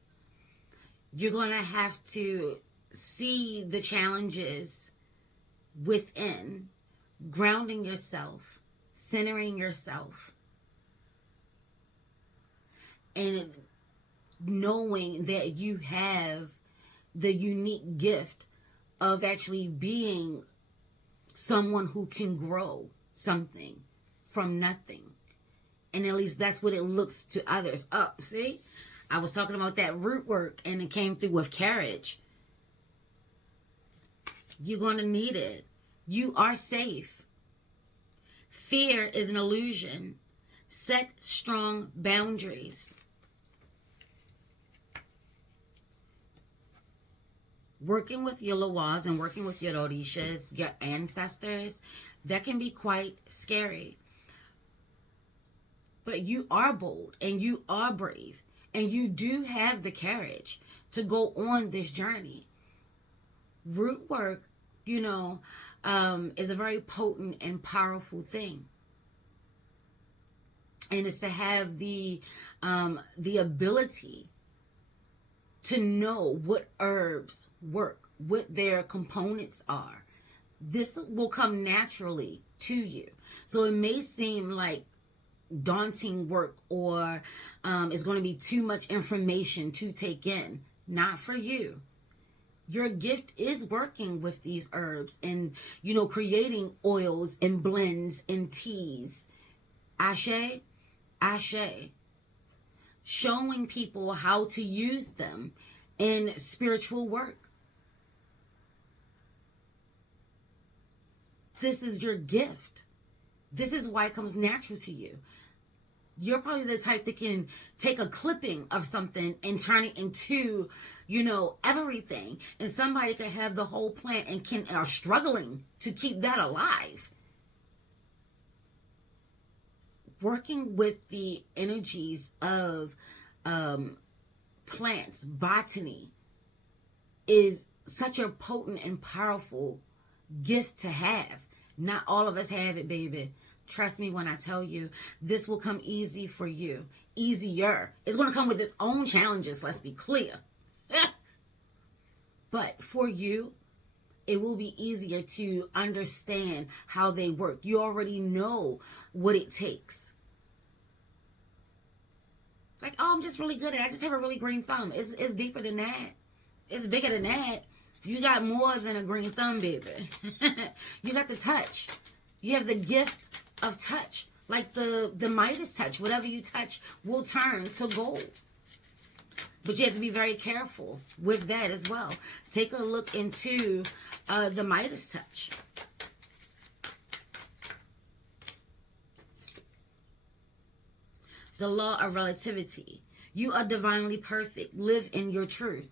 You're going to have to see the challenges within, grounding yourself, centering yourself, and knowing that you have the unique gift of actually being someone who can grow something from nothing. And at least that's what it looks to others. Up, see? I was talking about that root work and it came through with carriage. You're going to need it. You are safe. Fear is an illusion. Set strong boundaries. Working with your Lawaz and working with your Orishas, your ancestors, that can be quite scary. But you are bold and you are brave and you do have the courage to go on this journey. Root work, you know, is a very potent and powerful thing. And it's to have the ability to know what herbs work, what their components are. This will come naturally to you. So it may seem like daunting work or it's going to be too much information to take in. Not for you. Your gift is working with these herbs and, you know, creating oils and blends and teas. Ashe. Showing people how to use them in spiritual work. This is your gift. This is why it comes natural to you. You're probably the type that can take a clipping of something and turn it into, you know, everything. And somebody could have the whole plant and are struggling to keep that alive. Working with the energies of plants, botany, is such a potent and powerful gift to have. Not all of us have it, baby. Trust me when I tell you, this will come easy for you. Easier. It's going to come with its own challenges, let's be clear. But for you, it will be easier to understand how they work. You already know what it takes. Like, oh, I'm just really good at it. I just have a really green thumb. It's deeper than that. It's bigger than that. You got more than a green thumb, baby. You got the touch. You have the gift of touch, like the Midas touch. Whatever you touch will turn to gold. But you have to be very careful with that as well. Take a look into the Midas touch. The law of relativity. You are divinely perfect. Live in your truth.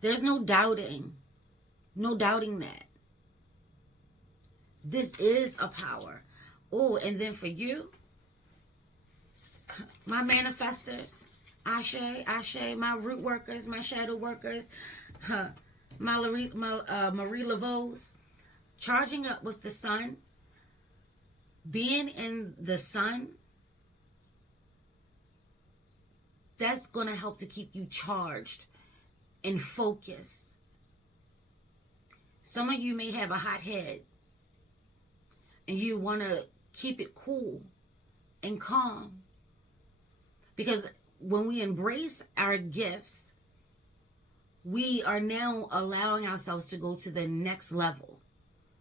There's no doubting. No doubting that. This is a power. Oh, and then for you, my manifestors, Ashe, Ashe, my root workers, my shadow workers, my Marie Laveau's, charging up with the sun, being in the sun, that's going to help to keep you charged and focused. Some of you may have a hot head and you want to keep it cool and calm. Because when we embrace our gifts, we are now allowing ourselves to go to the next level.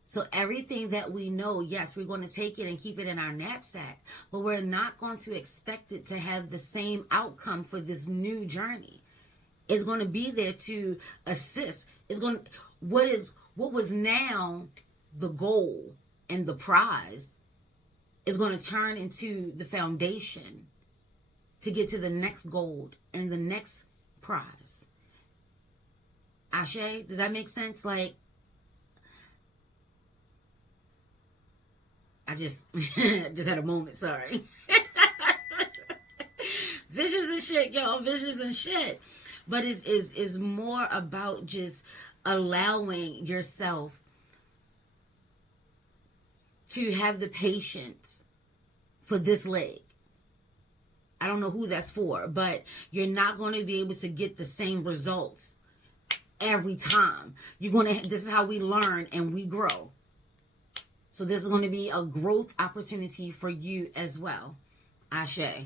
So everything that we know, yes, we're going to take it and keep it in our knapsack, but we're not going to expect it to have the same outcome for this new journey. It's going to be there to assist. What was now the goal and the prize is going to turn into the foundation to get to the next gold and the next prize. Ashe, does that make sense? Like, I just had a moment, sorry. Visions and shit, y'all, visions and shit. But it's more about just allowing yourself to have the patience for this leg. I don't know who that's for, but you're not going to be able to get the same results every time. This is how we learn and we grow. So this is going to be a growth opportunity for you as well. Ashe.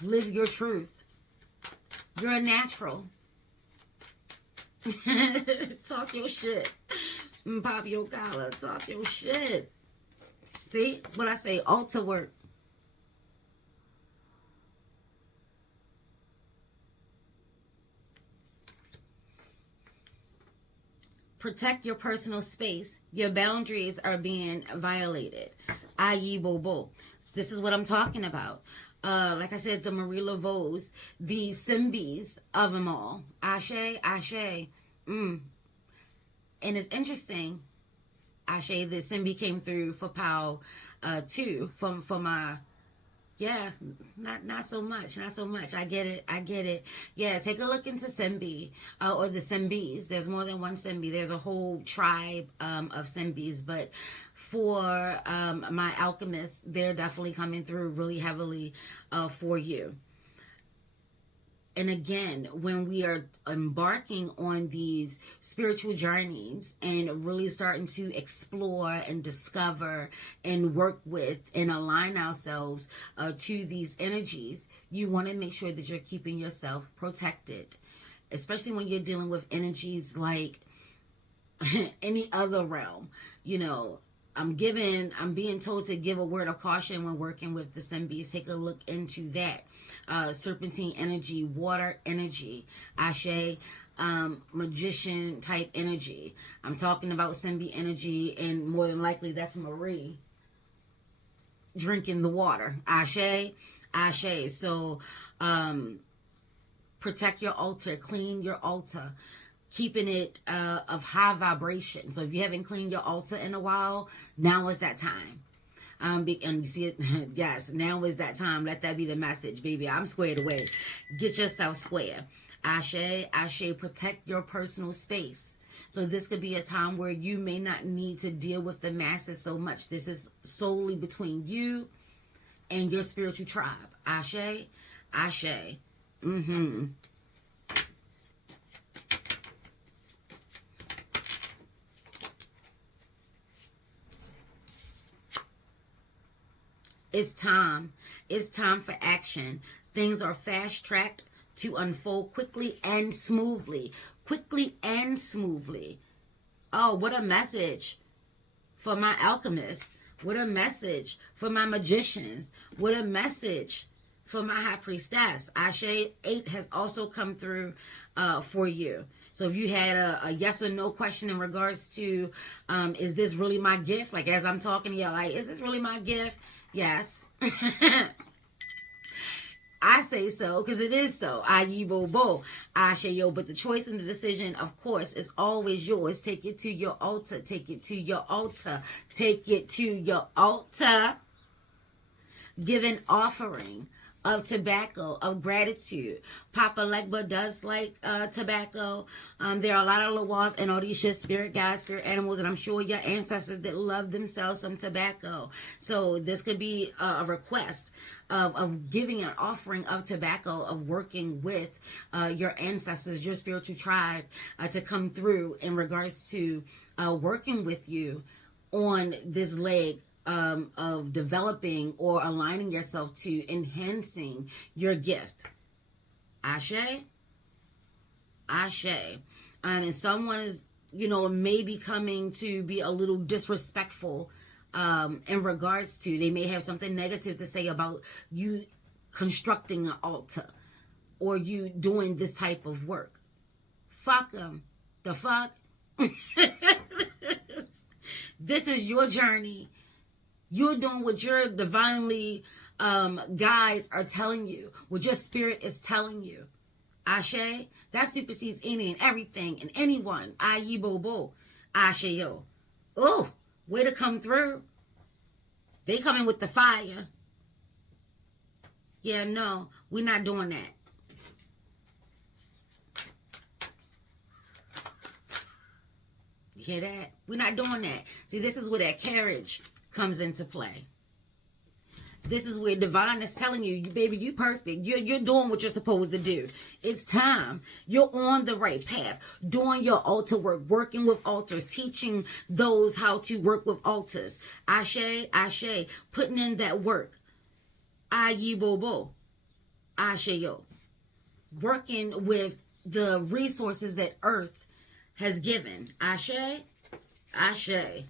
Live your truth. You're a natural. Talk your shit. Pop your collar. Talk your shit. See what I say? Altar work. Protect your personal space. Your boundaries are being violated. I.e. Bobo. This is what I'm talking about. Like I said, the Marie Laveau's, the Simbis of them all. Ashe, Ashe. And it's interesting, Ashe, that Simbi came through for Pow too. For my, yeah, not so much. I get it. Yeah, take a look into Simbi or the Simbis. There's more than one Simbi. There's a whole tribe of Simbis, but for my alchemists, they're definitely coming through really heavily for you. And again, when we are embarking on these spiritual journeys and really starting to explore and discover and work with and align ourselves to these energies, you want to make sure that you're keeping yourself protected, especially when you're dealing with energies like any other realm. You know, I'm being told to give a word of caution when working with the Simbis. Take a look into that. Serpentine energy, water energy, Ashe, magician type energy. I'm talking about Simbi energy, and more than likely that's Marie drinking the water. Ashe, Ashe. So protect your altar, clean your altar, keeping it of high vibration. So if you haven't cleaned your altar in a while, now is that time. And you see it, yes, now is that time. Let that be the message, baby. I'm squared away. Get yourself square. Ashe, Ashe, protect your personal space. So this could be a time where you may not need to deal with the masses so much. This is solely between you and your spiritual tribe. Ashe, Ashe. It's time. It's time for action. Things are fast-tracked to unfold quickly and smoothly. Quickly and smoothly. Oh, what a message for my alchemists. What a message for my magicians. What a message for my high priestess. Ashe 8 has also come through for you. So if you had a yes or no question in regards to, is this really my gift? Like as I'm talking to you, like, is this really my gift? Yes. I say so because it is so. Ayibo, I say yo. But the choice and the decision, of course, is always yours. Take it to your altar. Take it to your altar. Take it to your altar. Give an offering of tobacco, of gratitude. Papa Legba does like tobacco. There are a lot of laws and all these shit, spirit guides, spirit animals, and I'm sure your ancestors that love themselves some tobacco. So this could be a request of giving an offering of tobacco, of working with your ancestors, your spiritual tribe, to come through in regards to working with you on this leg of developing or aligning yourself to enhancing your gift. Ashe? Ashe. And someone is, may be coming to be a little disrespectful in regards to, they may have something negative to say about you constructing an altar or you doing this type of work. Fuck them. The fuck? This is your journey. You're doing what your divinely guides are telling you, what your spirit is telling you. Ashe, that supersedes any and everything and anyone. Ayi bobo. Ashe yo. Oh, way to come through. They coming with the fire. Yeah, no, we're not doing that. You hear that? We're not doing that. See, this is where that carriage comes into play. This is where divine is telling you, baby, you perfect. You're doing what you're supposed to do. It's time. You're on the right path. Doing your altar work, working with altars, teaching those how to work with altars. Ashe, ashe, putting in that work. Ayi bobo. Ashe yo. Working with the resources that earth has given. Ashe, ashe.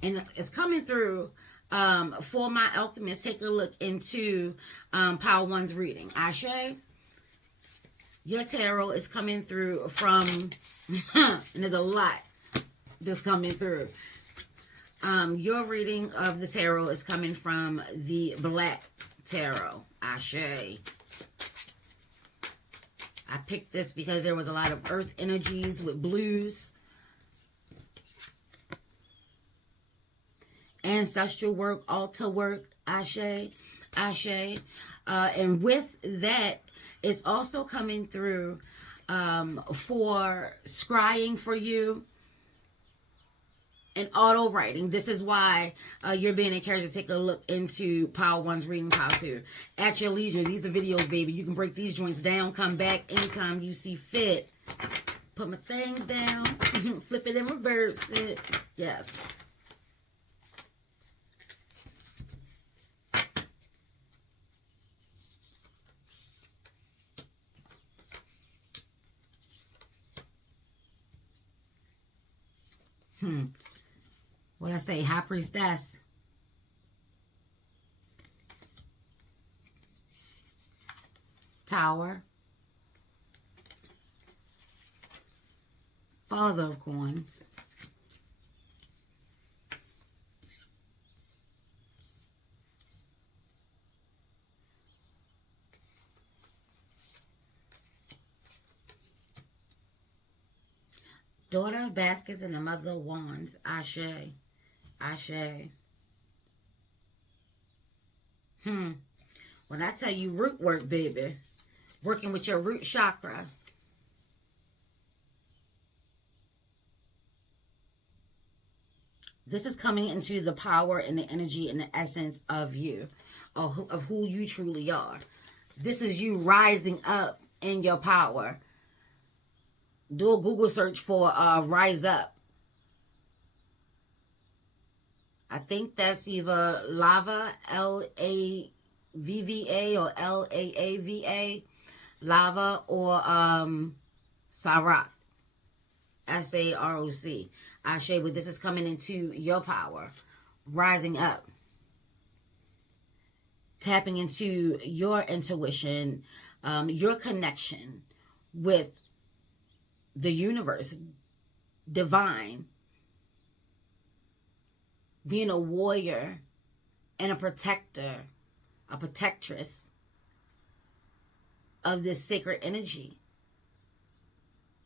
And it's coming through for my alchemists. Take a look into Power One's reading. Ashe, your tarot is coming through from, and there's a lot that's coming through. Your reading of the tarot is coming from the Black Tarot. Ashe. I picked this because there was a lot of earth energies with blues. Ancestral work, altar work, ashe, ashe. And with that, it's also coming through for scrying for you and auto writing. This is why you're being encouraged to take a look into Power One's reading how to. At your leisure, these are videos, baby. You can break these joints down, come back anytime you see fit. Put my thing down, flip it and reverse it. Yes. What I say, High Priestess. Tower. Father of Coins. Daughter of Baskets and the Mother of Wands. Ashe. Ashe. When I tell you root work, baby, working with your root chakra. This is coming into the power and the energy and the essence of you, of who you truly are. This is you rising up in your power. Do a Google search for Rise Up. I think that's either Lava, L-A-V-V-A, or L-A-A-V-A, Lava, or Sarak. S-A-R-O-C. Ashe, but this is coming into your power, rising up, tapping into your intuition, your connection with the universe, divine, being a warrior and a protector, a protectress of this sacred energy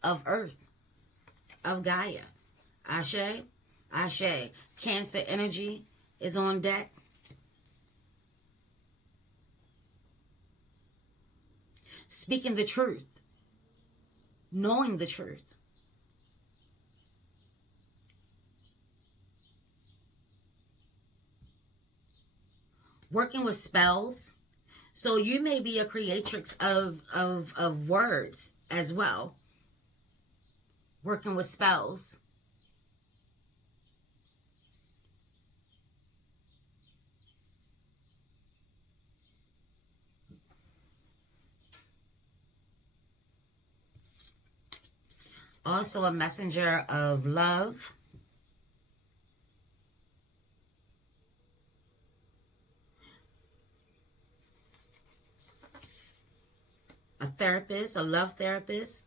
of Earth, of Gaia. Ashe, Ashe. Cancer energy is on deck. Speaking the truth, knowing the truth. Working with spells. So you may be a creatrix of words as well. Working with spells. Also a messenger of love. A therapist, a love therapist.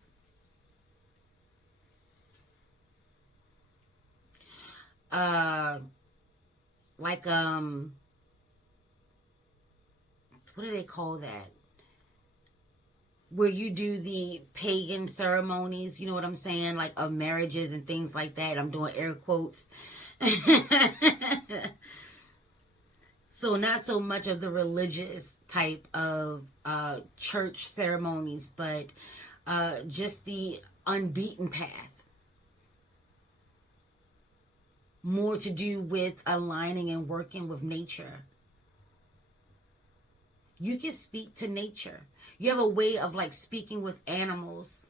Like, what do they call that? Where you do the pagan ceremonies, you know what I'm saying? Like of marriages and things like that. I'm doing air quotes. So not so much of the religious type of church ceremonies, but just the unbeaten path. More to do with aligning and working with nature. You can speak to nature. You have a way of like speaking with animals.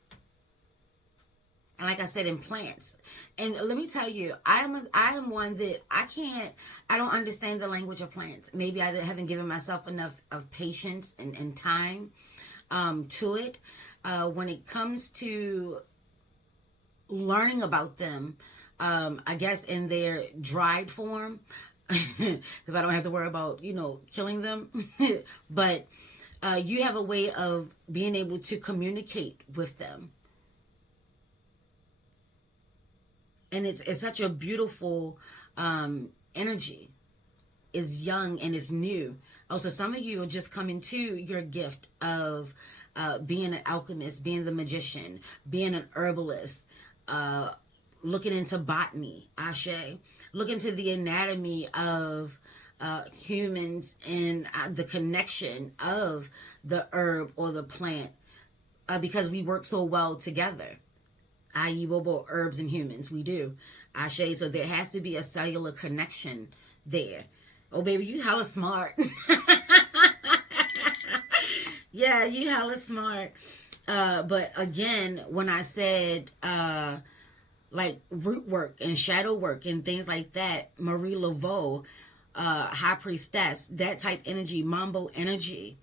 And like I said, in plants. And let me tell you, I am one that I don't understand the language of plants. Maybe I haven't given myself enough of patience and time to it. When it comes to learning about them, I guess in their dried form, because I don't have to worry about, killing them. But you have a way of being able to communicate with them. And it's such a beautiful energy. It's young and it's new. Also, some of you are just coming to your gift of being an alchemist, being the magician, being an herbalist, looking into botany, Ashe, look into the anatomy of humans and the connection of the herb or the plant, because we work so well together. I.e. both herbs and humans, we do. Ashe, so there has to be a cellular connection there. Oh, baby, you hella smart. Yeah, you hella smart. But again, when I said like root work and shadow work and things like that, Marie Laveau, high priestess, that type energy, mambo energy,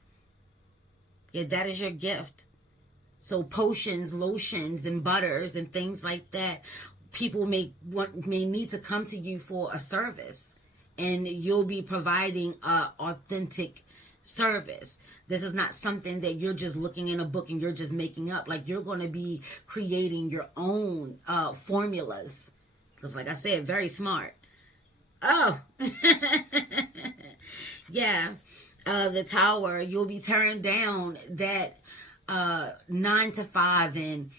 yeah, that is your gift. So potions, lotions, and butters and things like that, people may need to come to you for a service, and you'll be providing a authentic service. This is not something that you're just looking in a book and you're just making up. Like, you're going to be creating your own formulas. Because like I said, very smart. Oh, yeah. The tower, you'll be tearing down that 9 to 5 and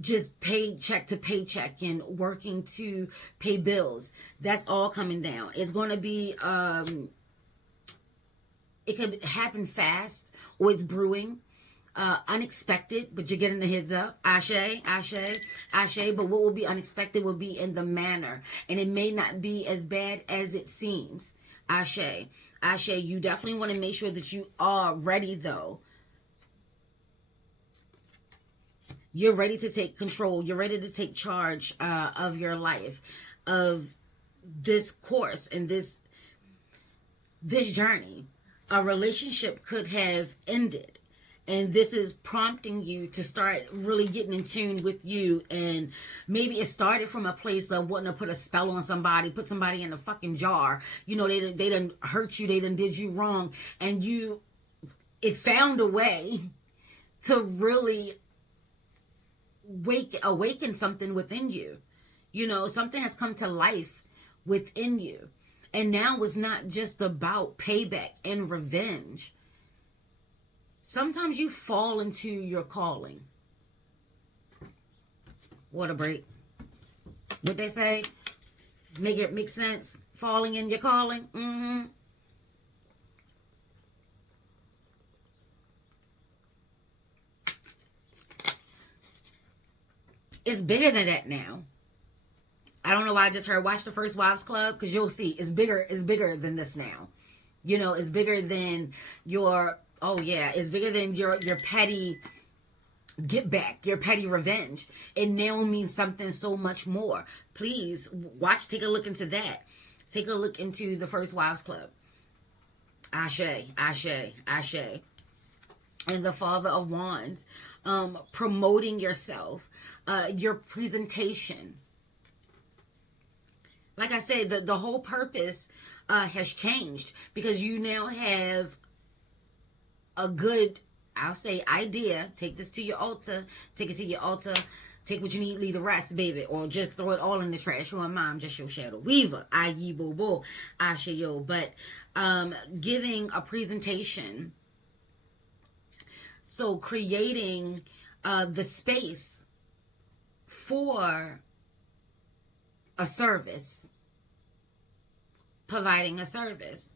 just paycheck to paycheck and working to pay bills. That's all coming down. It's going to be it could happen fast, or it's brewing, unexpected, but you're getting the heads up. Ashe, ashe, ashe. But what will be unexpected will be in the manner, and it may not be as bad as it seems. Ashe, ashe. You definitely want to make sure that you are ready, though. You're ready to take control. You're ready to take charge of your life, of this course and this journey. A relationship could have ended, And this is prompting you to start really getting in tune with you. And maybe it started from a place of wanting to put a spell on somebody, put somebody in a fucking jar. You know, they done hurt you, they done did you wrong. And it found a way to really awaken something within you. You know, something has come to life within you. And now it's not just about payback and revenge. Sometimes you fall into your calling. Water break. What they say? Make it make sense? Falling in your calling? Mm-hmm. It's bigger than that now. I don't know why I just heard watch the First Wives Club, because you'll see it's bigger than this now. You know, it's bigger than your it's bigger than your petty get back, your petty revenge. It now means something so much more. Please take a look into that. Take a look into the First Wives Club. Ashe, Ashe, Ashe. And the Father of Wands, promoting yourself, your presentation. Like I said, the whole purpose has changed, because you now have a good, I'll say, idea. Take this to your altar. Take it to your altar. Take what you need, leave the rest, baby. Or just throw it all in the trash. Who am I? I'm just your shadow weaver. I-ye bo-bo. I-she-yo. But giving a presentation. So creating the space for a service. Providing a service.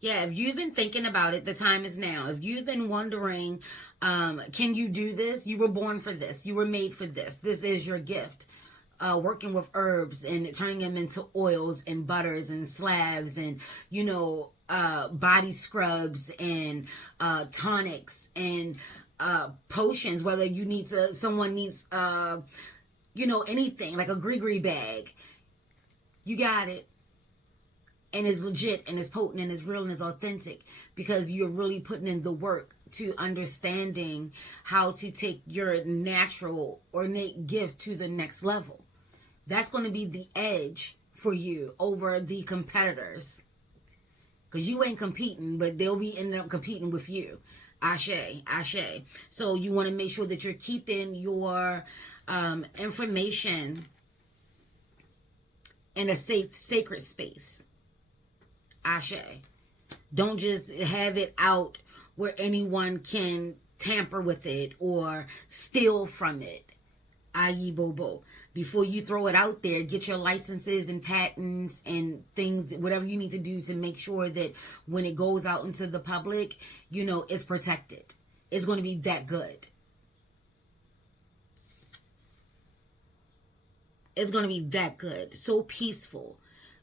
Yeah, if you've been thinking about it, the time is now. If you've been wondering, can you do this? You were born for this. You were made for this. This is your gift. Working with herbs and turning them into oils and butters and salves and, body scrubs and tonics and potions, whether someone needs, anything, like a gree bag. You got it. And it's legit and it's potent and it's real and it's authentic, because you're really putting in the work to understanding how to take your natural or innate gift to the next level. That's going to be the edge for you over the competitors, because you ain't competing, but they'll be ending up competing with you. Ashe, ashe. So you want to make sure that you're keeping your information in a safe, sacred space. Ashe. Don't just have it out where anyone can tamper with it or steal from it. I.e. bobo. Before you throw it out there, get your licenses and patents and things, whatever you need to do to make sure that when it goes out into the public, it's protected. It's going to be that good. It's going to be that good. So peaceful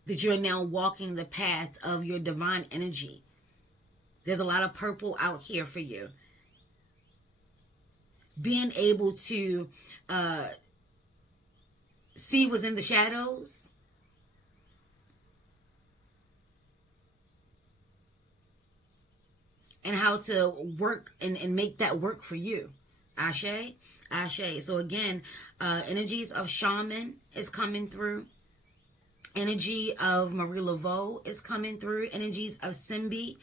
that you're now walking the path of your divine energy. There's a lot of purple out here for you. Being able to see what's in the shadows. And how to work and make that work for you. Ashe, ashe. So again, energies of shaman is coming through. Energy of Marie Laveau is coming through. Energies of Simbi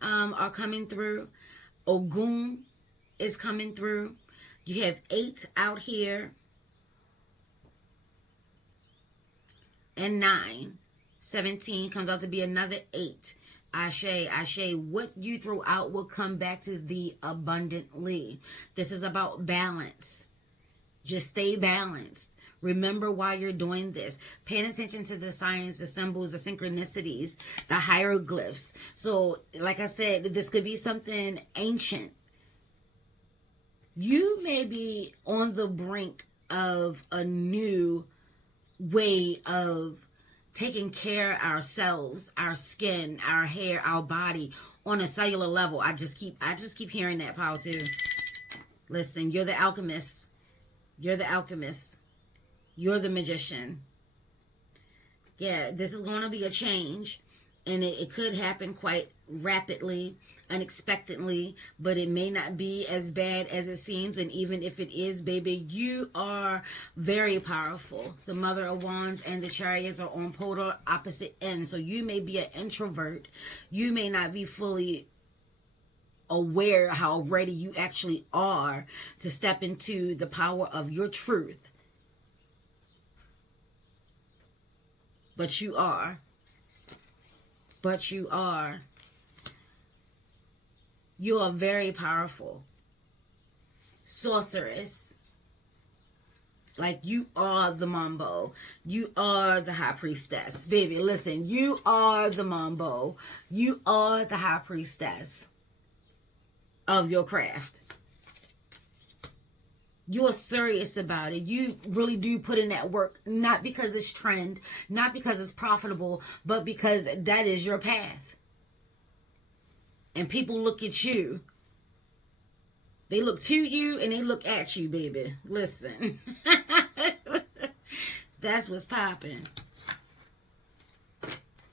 are coming through. Ogun is coming through. You have 8 out here. And 9. 17 comes out to be another 8. Ashe, ashe. What you throw out will come back to thee abundantly. This is about balance. Just stay balanced. Remember why you're doing this. Paying attention to the signs, the symbols, the synchronicities, the hieroglyphs. So, like I said, this could be something ancient. You may be on the brink of a new way of taking care of ourselves, our skin, our hair, our body on a cellular level. I just keep hearing that, power too. Listen, you're the alchemist. You're the alchemist. You're the magician. Yeah, this is going to be a change, and it could happen quite rapidly. unexpectedly, but it may not be as bad as it seems. And even if it is, baby, you are very powerful. The Mother of Wands and the Chariots are on polar opposite ends. So you may be an introvert. You may not be fully aware how ready you actually are to step into the power of your truth. But you are. But you are. You are very powerful. Sorceress. Like, you are the mambo. You are the high priestess. Baby, listen, you are the mambo. You are the high priestess of your craft. You're serious about it. You really do put in that work, not because it's trend, not because it's profitable, but because that is your path. And people look at you. They look to you and they look at you, baby. Listen. That's what's popping.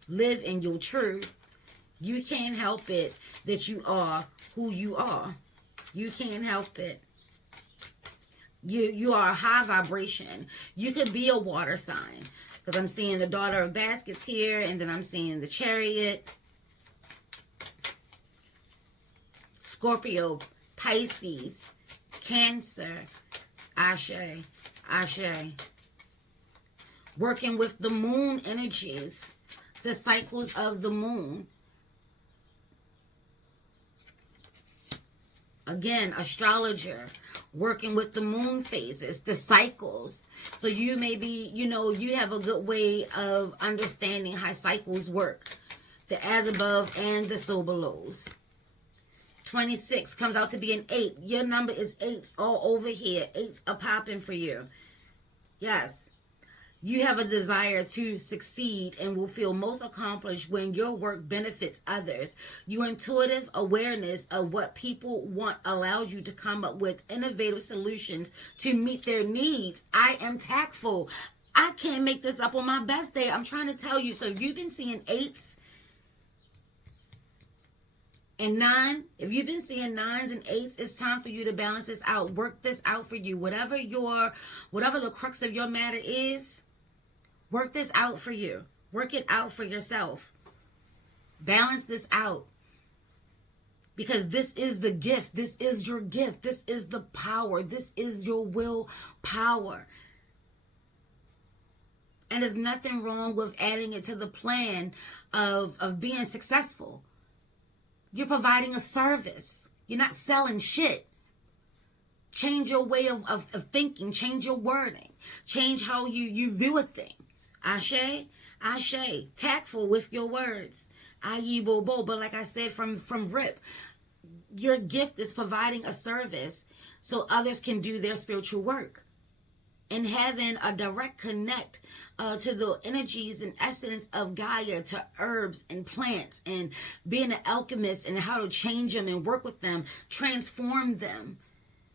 Live in your truth. You can't help it that you are who you are. You can't help it. You are a high vibration. You could be a water sign. Because I'm seeing the Daughter of Baskets here. And then I'm seeing the Chariot. Scorpio, Pisces, Cancer, Ashe, Ashe. Working with the moon energies. The cycles of the moon. Again, astrologer, working with the moon phases, the cycles. So you may be, you have a good way of understanding how cycles work. The as above and the so belows. 26 comes out to be an 8. Your number is 8s all over here. 8s are popping for you. Yes. You have a desire to succeed and will feel most accomplished when your work benefits others. Your intuitive awareness of what people want allows you to come up with innovative solutions to meet their needs. I am tactful. I can't make this up on my best day. I'm trying to tell you. So you've been seeing 8s and 9. If you've been seeing 9s and 8s, it's time for you to balance this out. Work this out for you. Whatever the crux of your matter is, work this out for you. Work it out for yourself. Balance this out. Because this is the gift. This is your gift. This is the power. This is your will power. And there's nothing wrong with adding it to the plan of being successful. You're providing a service. You're not selling shit. Change your way of thinking. Change your wording. Change how you view a thing. Ashe, Ashe, tactful with your words. Aye, bo, bo. But like I said from Rip, your gift is providing a service so others can do their spiritual work. And having a direct connect to the energies and essence of Gaia, to herbs and plants, and being an alchemist and how to change them and work with them, transform them,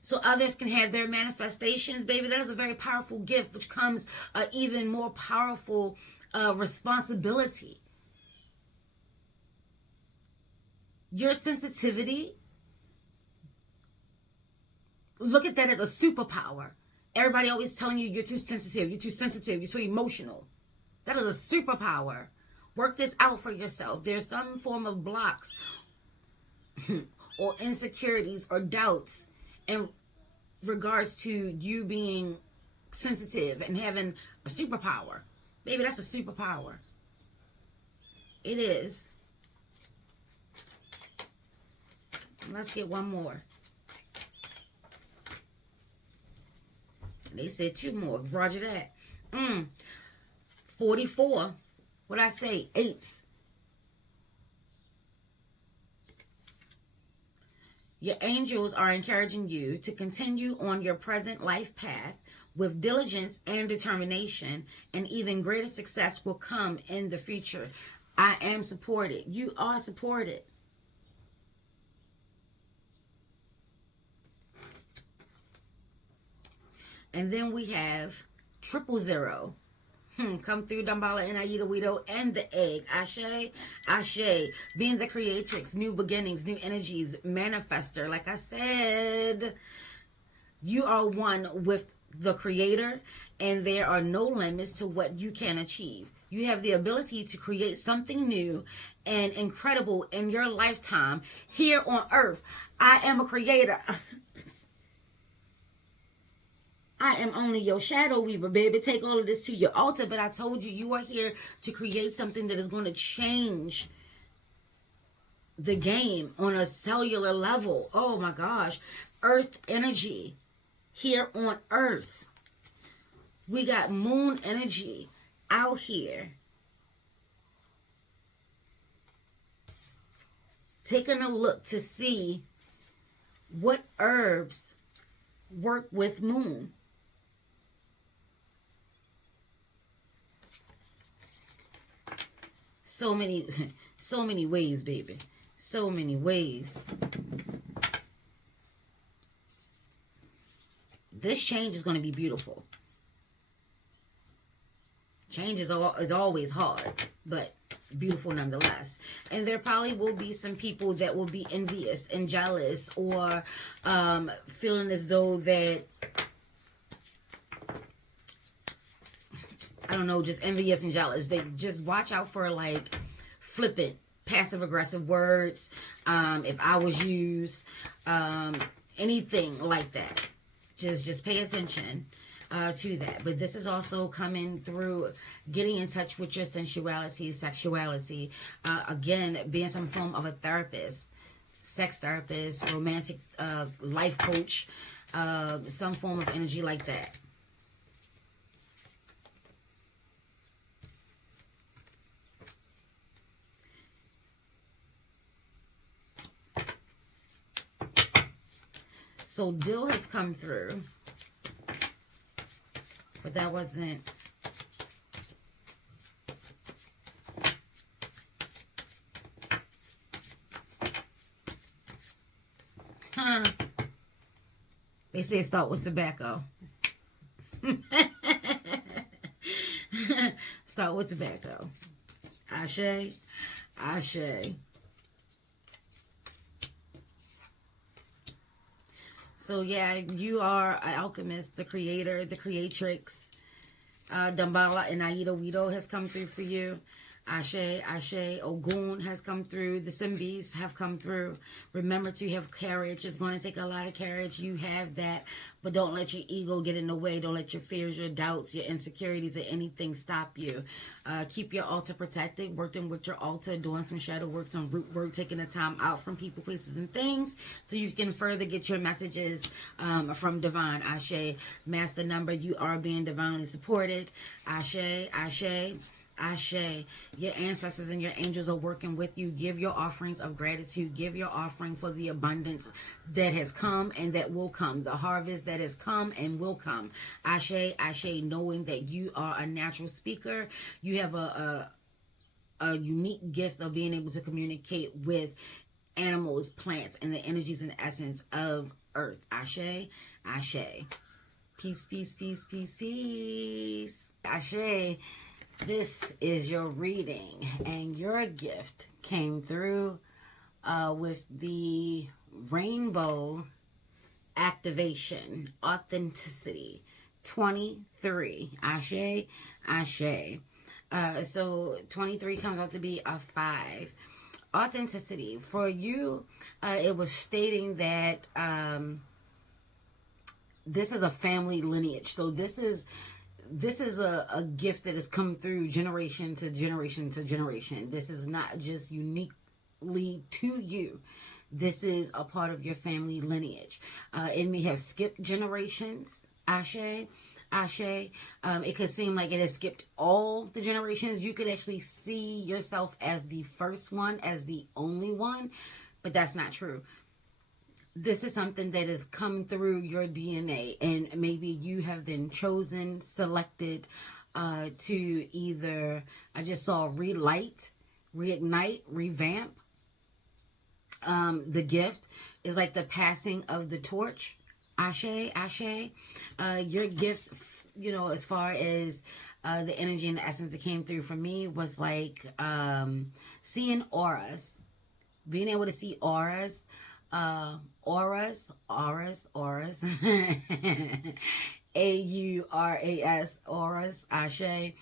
so others can have their manifestations, baby. That is a very powerful gift, which comes even more powerful responsibility. Your sensitivity, look at that as a superpower. Everybody always telling you you're too sensitive, you're too emotional. That is a superpower. Work this out for yourself. There's some form of blocks or insecurities or doubts in regards to you being sensitive and having a superpower. Baby, that's a superpower. It is. Let's get one more. They said 2 more. Roger that. 44. What'd I say? 8s. Your angels are encouraging you to continue on your present life path with diligence and determination, and even greater success will come in the future. I am supported. You are supported. And then we have 000. Come through Dambala and Aida Wido and the egg. Ashe, Ashe. Being the creatrix, new beginnings, new energies, manifester. Like I said, you are one with the creator, and there are no limits to what you can achieve. You have the ability to create something new and incredible in your lifetime here on earth. I am a creator. I am only your shadow weaver, baby. Take all of this to your altar. But I told you, you are here to create something that is going to change the game on a cellular level. Oh my gosh. Earth energy here on earth. We got moon energy out here. Taking a look to see what herbs work with moon. So many ways, baby. So many ways. This change is going to be beautiful. Change is always hard, but beautiful nonetheless. And there probably will be some people that will be envious and jealous, or feeling as though that, I don't know, just envious and jealous. They just watch out for like flippant, passive aggressive words. If I was used, anything like that. Just pay attention to that. But this is also coming through getting in touch with your sensuality, sexuality. Again, being some form of a therapist, sex therapist, romantic life coach, some form of energy like that. So Dill has come through, but that wasn't. They say start with tobacco. Start with tobacco. Ashe, Ashe. So yeah, you are an alchemist, the creator, the creatrix. Dambala and Aida Wido has come through for you. Ashe, Ashe, Ogun has come through. The Simbis have come through. Remember to have courage. It's going to take a lot of courage. You have that. But don't let your ego get in the way. Don't let your fears, your doubts, your insecurities, or anything stop you. Keep your altar protected. Working with your altar. Doing some shadow work, some root work. Taking the time out from people, places, and things. So you can further get your messages from Divine. Ashe. Master number. You are being divinely supported. Ashe, Ashe. Ashe, your ancestors and your angels are working with you. Give your offerings of gratitude. Give your offering for the abundance that has come and that will come. The harvest that has come and will come. Ashe, Ashe, knowing that you are a natural speaker. You have a unique gift of being able to communicate with animals, plants, and the energies and essence of earth. Ashe, Ashe. Peace, peace, peace, peace, peace. Ashe. This is your reading, and your gift came through with the rainbow activation, authenticity, 23. Ashe, Ashe. So 23 comes out to be a 5. Authenticity. For you, it was stating that this is a family lineage. So this is a gift that has come through generation to generation to generation. This is not just uniquely to you. This is a part of your family lineage. It may have skipped generations. Ashe, Ashe. It could seem like it has skipped all the generations. You could actually see yourself as the first one, as the only one, but that's not true. This is something that has come through your DNA, and maybe you have been chosen, selected to either, I just saw relight, reignite, revamp. The gift is like the passing of the torch. Ashe, Ashe. Your gift, as far as the energy and the essence that came through for me was like seeing auras, being able to see auras, auras, auras, auras, ashe,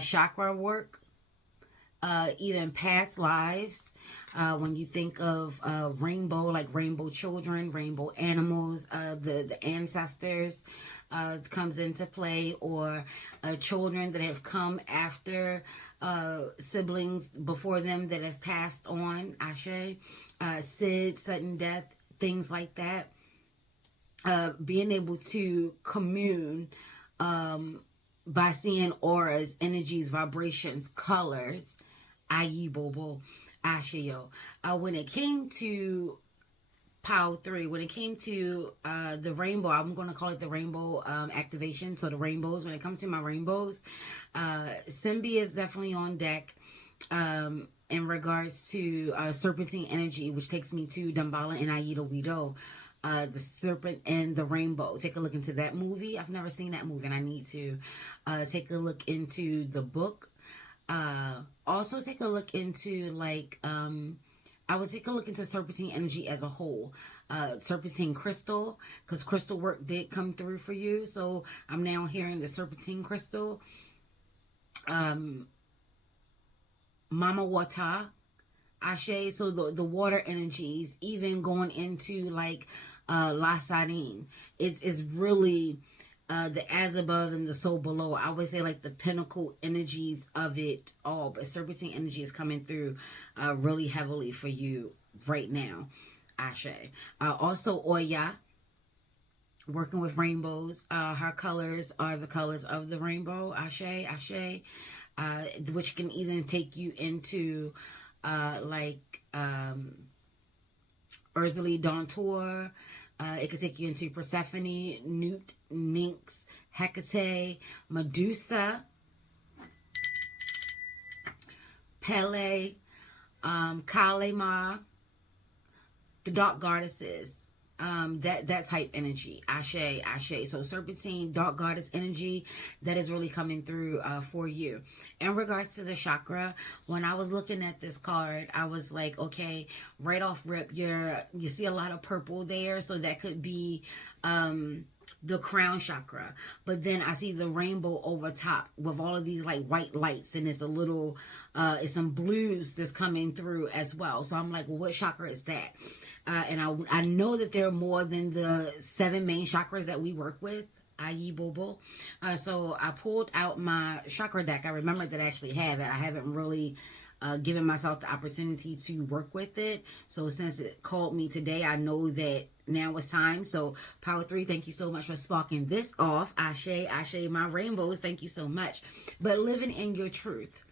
chakra work, even past lives. When you think of rainbow, like rainbow children, rainbow animals, the ancestors comes into play, or children that have come after siblings before them that have passed on, ashe, Sid, sudden death, things like that. Being able to commune by seeing auras, energies, vibrations, colors, Ayi Bobo, Ashayo. When it came to POW 3, when it came to the rainbow, I'm going to call it the rainbow activation. So the rainbows, when it comes to my rainbows, Simbi is definitely on deck in regards to serpentine energy, which takes me to Dambala and Aida Wido. The Serpent and the Rainbow. Take a look into that movie. I've never seen that movie and I need to take a look into the book. Also take a look into like I would take a look into serpentine energy as a whole. Serpentine crystal, because crystal work did come through for you. So I'm now hearing the serpentine crystal. Mama Wata, Ashe, so the water energies, even going into like La Sarine, it's really the as above and the so below. I would say like the pinnacle energies of it all, but serpentine energy is coming through really heavily for you right now, Ashe. Also Oya, working with rainbows. Her colors are the colors of the rainbow, Ashe, Ashe, which can even take you into Ursula Dawntour. It could take you into Persephone, Newt, Nyx, Hecate, Medusa, Pele, Kalema, the dark goddesses. That type energy, Ashe, Ashe. So serpentine, dark goddess energy, that is really coming through for you. In regards to the chakra, when I was looking at this card, I was like, okay, right off rip, you see a lot of purple there, so that could be the crown chakra. But then I see the rainbow over top with all of these like white lights, and it's a little it's some blues that's coming through as well. So I'm like, well, what chakra is that? And I know that there are more than the 7 main chakras that we work with, i.e. Bobo. So I pulled out my chakra deck. I remembered that I actually have it. I haven't really given myself the opportunity to work with it. So since it called me today, I know that now it's time. So Power 3, thank you so much for sparking this off. Ashe, Ashe, my rainbows, thank you so much. But living in your truth,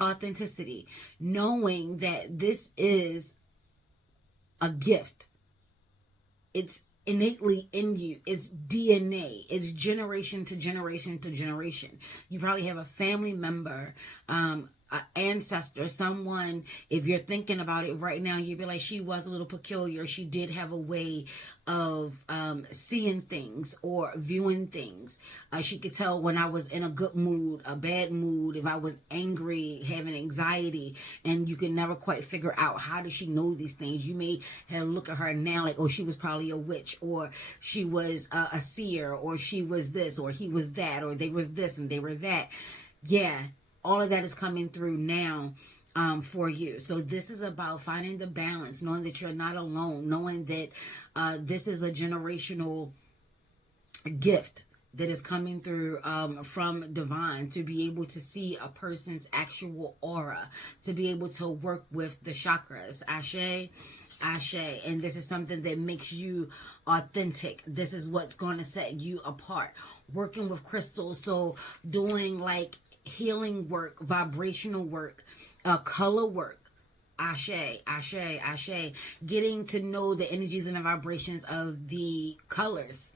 authenticity, knowing that this is a gift. It's innately in you. It's DNA. It's generation to generation to generation. You probably have a family member, an ancestor, someone, if you're thinking about it right now, you'd be like, she was a little peculiar. She did have a way of seeing things or viewing things. She could tell when I was in a good mood, a bad mood, if I was angry, having anxiety, and you can never quite figure out how does she know these things. You may have look at her now like, oh, she was probably a witch, or she was a seer, or she was this, or he was that, or they was this and they were that. Yeah, all of that is coming through now for you. So this is about finding the balance, knowing that you're not alone, knowing that this is a generational gift that is coming through from divine, to be able to see a person's actual aura, to be able to work with the chakras. Ashe, Ashe. And this is something that makes you authentic. This is what's going to set you apart. Working with crystals, so doing like healing work, vibrational work, color work. Ashe, Ashe, Ashe. Getting to know the energies and the vibrations of the colors.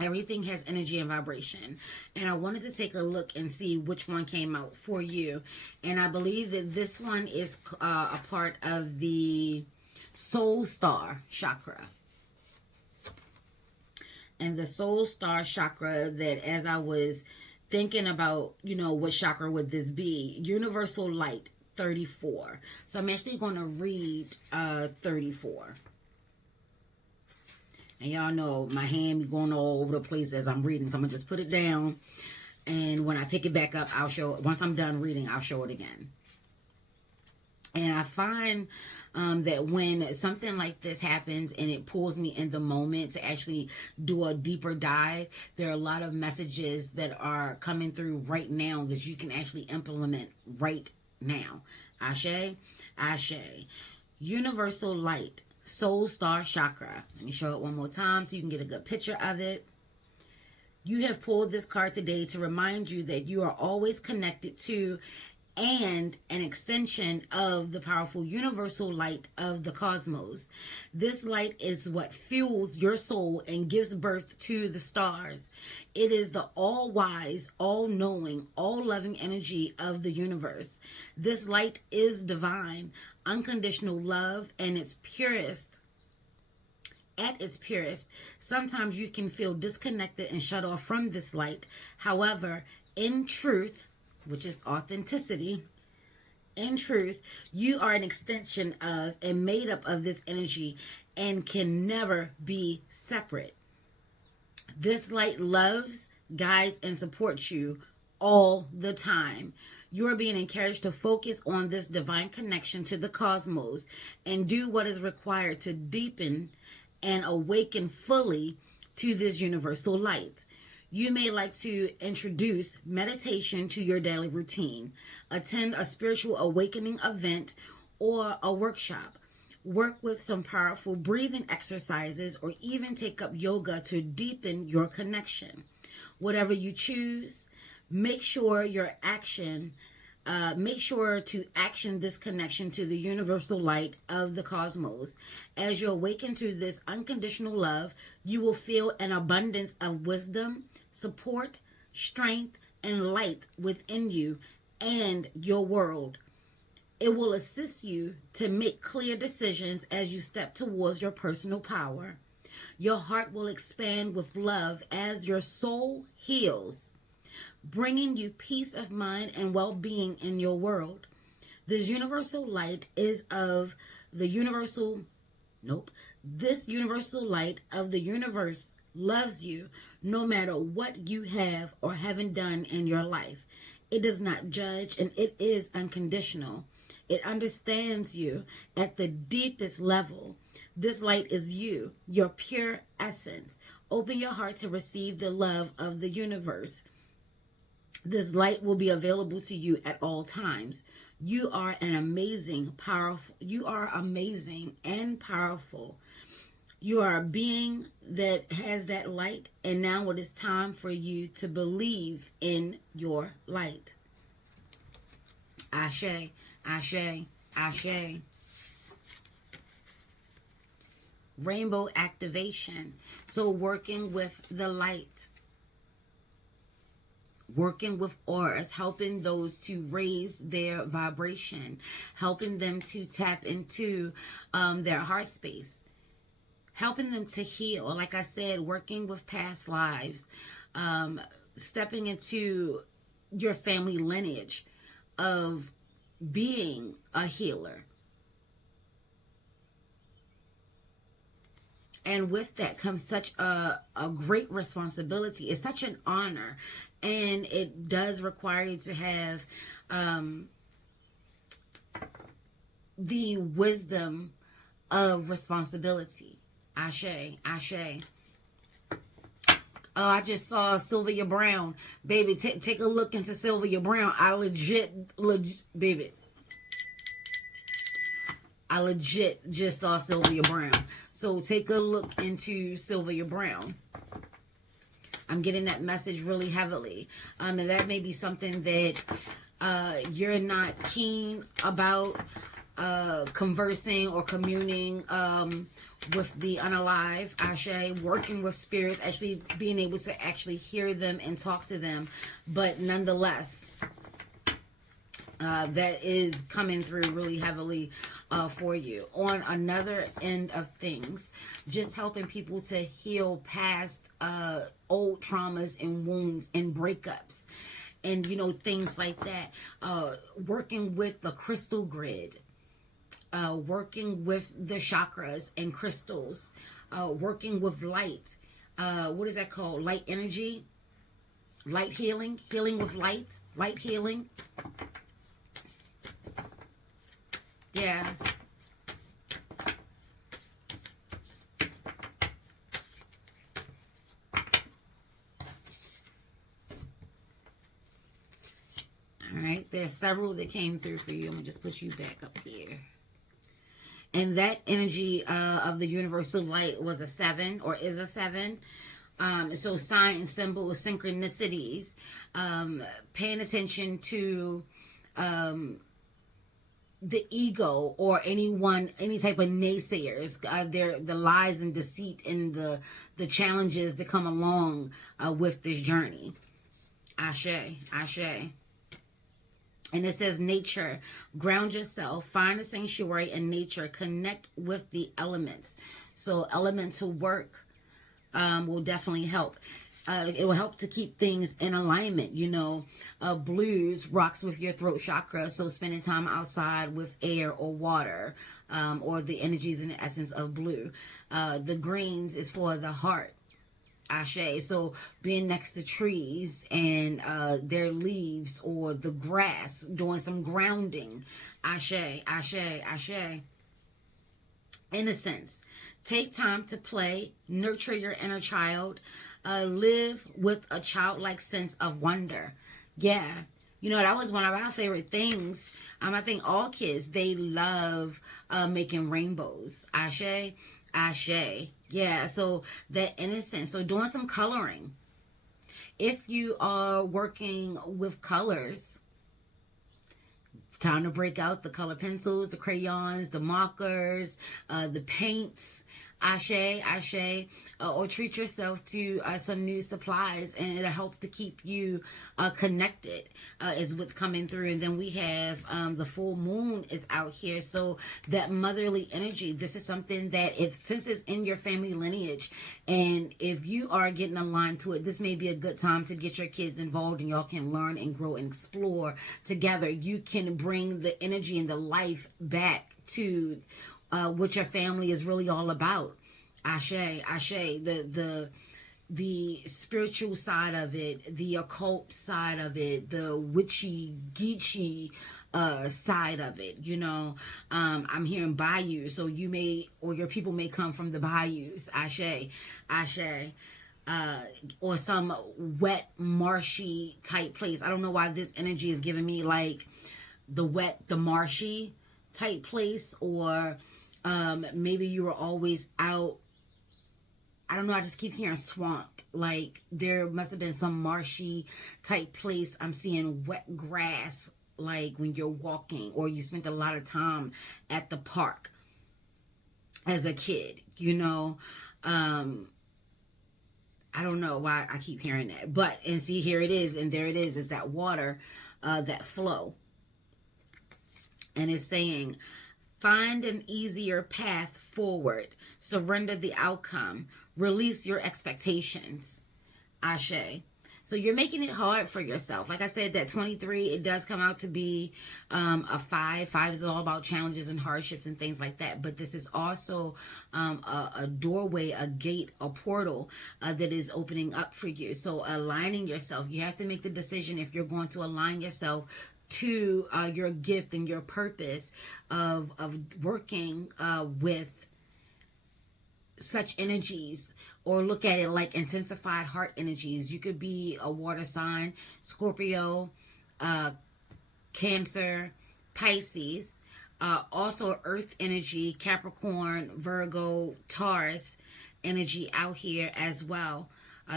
Everything has energy and vibration. And I wanted to take a look and see which one came out for you. And I believe that this one is a part of the Soul Star chakra. And the Soul Star chakra, that as I was thinking about, what chakra would this be? Universal light, 34. So I'm actually going to read 34. And y'all know my hand be going all over the place as I'm reading. So I'm going to just put it down. And when I pick it back up, I'll show it. Once I'm done reading, I'll show it again. And I find that when something like this happens and it pulls me in the moment to actually do a deeper dive, there are a lot of messages that are coming through right now that you can actually implement right now. Ashe, Ashe. Universal light, soul star chakra. Let me show it one more time so you can get a good picture of it. You have pulled this card today to remind you that you are always connected to and an extension of the powerful universal light of the cosmos. This light is what fuels your soul and gives birth to the stars. It is the all-wise, all-knowing, all-loving energy of the universe. This light is divine, unconditional love, and its purest. At its purest, sometimes you can feel disconnected and shut off from this light. However, in truth, which is authenticity, in truth, you are an extension of and made up of this energy and can never be separate. This light loves, guides, and supports you all the time. You are being encouraged to focus on this divine connection to the cosmos and do what is required to deepen and awaken fully to this universal light. You may like to introduce meditation to your daily routine, attend a spiritual awakening event or a workshop, work with some powerful breathing exercises, or even take up yoga to deepen your connection. Whatever you choose, make sure to action this connection to the universal light of the cosmos. As you awaken to this unconditional love, you will feel an abundance of wisdom, support, strength, and light within you and your world. It will assist you to make clear decisions as you step towards your personal power. Your heart will expand with love as your soul heals, bringing you peace of mind and well-being in your world. This universal light is of the universal, this universal light of the universe loves you no matter what you have or haven't done in your life. It does not judge, and it is unconditional. It understands you at the deepest level. This light is you, your pure essence. Open your heart to receive the love of the universe. This light will be available to you at all times. You are amazing and powerful. You are a being that has that light, and now it is time for you to believe in your light. Ashe, Ashe, Ashe. Rainbow activation. So working with the light. Working with auras, helping those to raise their vibration, helping them to tap into their heart space, helping them to heal. Like I said, working with past lives, stepping into your family lineage of being a healer. And with that comes such a great responsibility. It's such an honor. And it does require you to have the wisdom of responsibility. Ashe, Ashe. Oh, I just saw Sylvia Brown. Baby, take a look into Sylvia Brown. I legit, baby. I legit just saw Sylvia Brown. So take a look into Sylvia Brown. I'm getting that message really heavily. And that may be something that you're not keen about conversing or communing with the unalive, Ashe, working with spirits, actually being able to actually hear them and talk to them. But nonetheless, that is coming through really heavily for you. On another end of things, just helping people to heal past old traumas and wounds and breakups and, you know, things like that. Working with the crystal grid, working with the chakras and crystals, working with light. What is that called? Light energy, light healing, healing with light, light healing. Yeah. All right. There's several that came through for you. I'm going to just put you back up here. And that energy of the universal light was a 7 or is a 7. So sign and symbol of synchronicities. Paying attention to the ego or anyone, any type of naysayers, the lies and deceit and the challenges that come along with this journey. Ashe, ashe. And it says nature, ground yourself, find a sanctuary in nature, connect with the elements. So elemental work will definitely help. It will help to keep things in alignment, you know. Blues rocks with your throat chakra, so spending time outside with air or water, or the energies and the essence of blue. The greens is for the heart. Ashe. So being next to trees and their leaves or the grass, doing some grounding. Ashe, ashe, ashe. Innocence. Take time to play, nurture your inner child, live with a childlike sense of wonder. Yeah. You know, that was one of our favorite things. I think all kids, they love making rainbows. Ashe, ashe. Yeah, so that innocence. So doing some coloring. If you are working with colors, time to break out the color pencils, the crayons, the markers, the paints. Ashe, ashe, or treat yourself to some new supplies, and it'll help to keep you connected, is what's coming through. And then we have the full moon is out here, so that motherly energy. This is something that, since it's in your family lineage, and if you are getting aligned to it, this may be a good time to get your kids involved, and y'all can learn and grow and explore together. You can bring the energy and the life back to what your family is really all about. Ashe, ashe. The spiritual side of it, the occult side of it, the witchy geeky side of it. You know, I'm hearing bayou, so you may, or your people may come from the bayous. Ashe, ashe. Or some wet, marshy type place. I don't know why this energy is giving me like the wet, the marshy type place, or maybe you were always out. I don't know. I just keep hearing swamp. Like there must have been some marshy type place. I'm seeing wet grass, like when you're walking, or you spent a lot of time at the park as a kid, you know. I don't know why I keep hearing that, but, and see, here it is, and there it is that water, that flow. And it's saying, find an easier path forward. Surrender the outcome. Release your expectations. Ashe. So you're making it hard for yourself. Like I said, that 23, it does come out to be a 5. 5 is all about challenges and hardships and things like that. But this is also a doorway, a gate, a portal that is opening up for you. So aligning yourself. You have to make the decision if you're going to align yourself to your gift and your purpose of working with such energies, or look at it like intensified heart energies. You could be a water sign, Scorpio, Cancer, Pisces, also earth energy, Capricorn, Virgo, Taurus energy out here as well.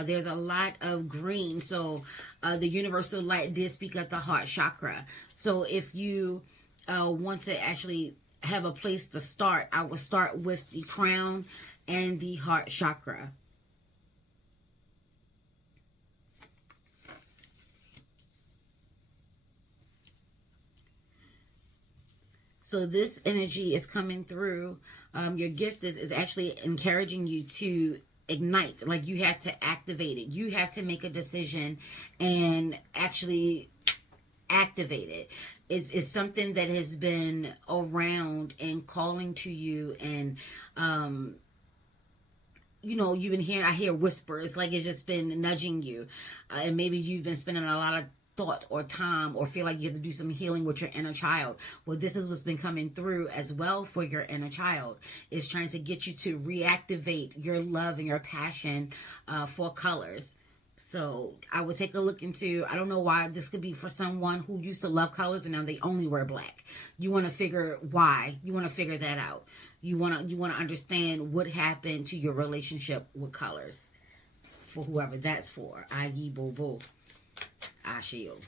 There's a lot of green. So the universal light did speak of the heart chakra. So if you want to actually have a place to start, I would start with the crown and the heart chakra. So this energy is coming through. Your gift is actually encouraging you to ignite. Like, you have to activate it. You have to make a decision and actually activate it. It's something that has been around and calling to you, and you've been hearing, I hear whispers, like it's just been nudging you. And maybe you've been spending a lot of thought or time, or feel like you have to do some healing with your inner child. Well, this is what's been coming through as well for your inner child. It's trying to get you to reactivate your love and your passion for colors. So I would take a look into, I don't know why this could be for someone who used to love colors and now they only wear black. You want to figure why. You want to figure that out. You want to understand what happened to your relationship with colors. For whoever that's for. Ayi boo boo. Ashio.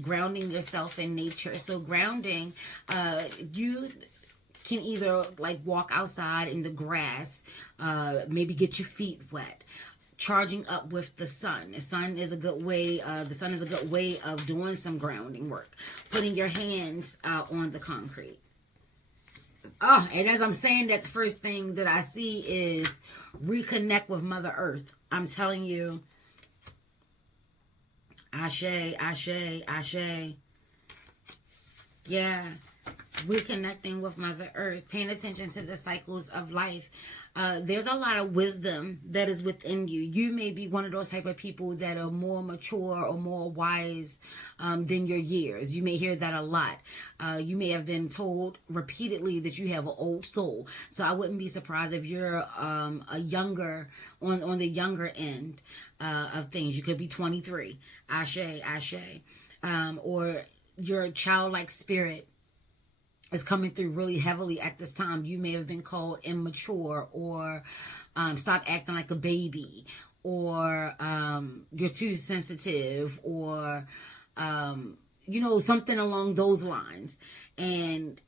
Grounding yourself in nature. So grounding, you can either like walk outside in the grass, maybe get your feet wet. Charging up with the sun. The sun is a good way. Of doing some grounding work. Putting your hands on the concrete. Oh, and as I'm saying that, the first thing that I see is reconnect with Mother Earth. I'm telling you. Ashe, ashe, ashe. Yeah. Reconnecting with Mother Earth. Paying attention to the cycles of life. There's a lot of wisdom that is within you. You may be one of those type of people that are more mature or more wise than your years. You may hear that a lot. You may have been told repeatedly that you have an old soul. So I wouldn't be surprised if you're a younger, on the younger end of things. You could be 23. Ashe, ashe. Or your childlike spirit is coming through really heavily at this time. You may have been called immature, or stop acting like a baby, or you're too sensitive, or something along those lines. And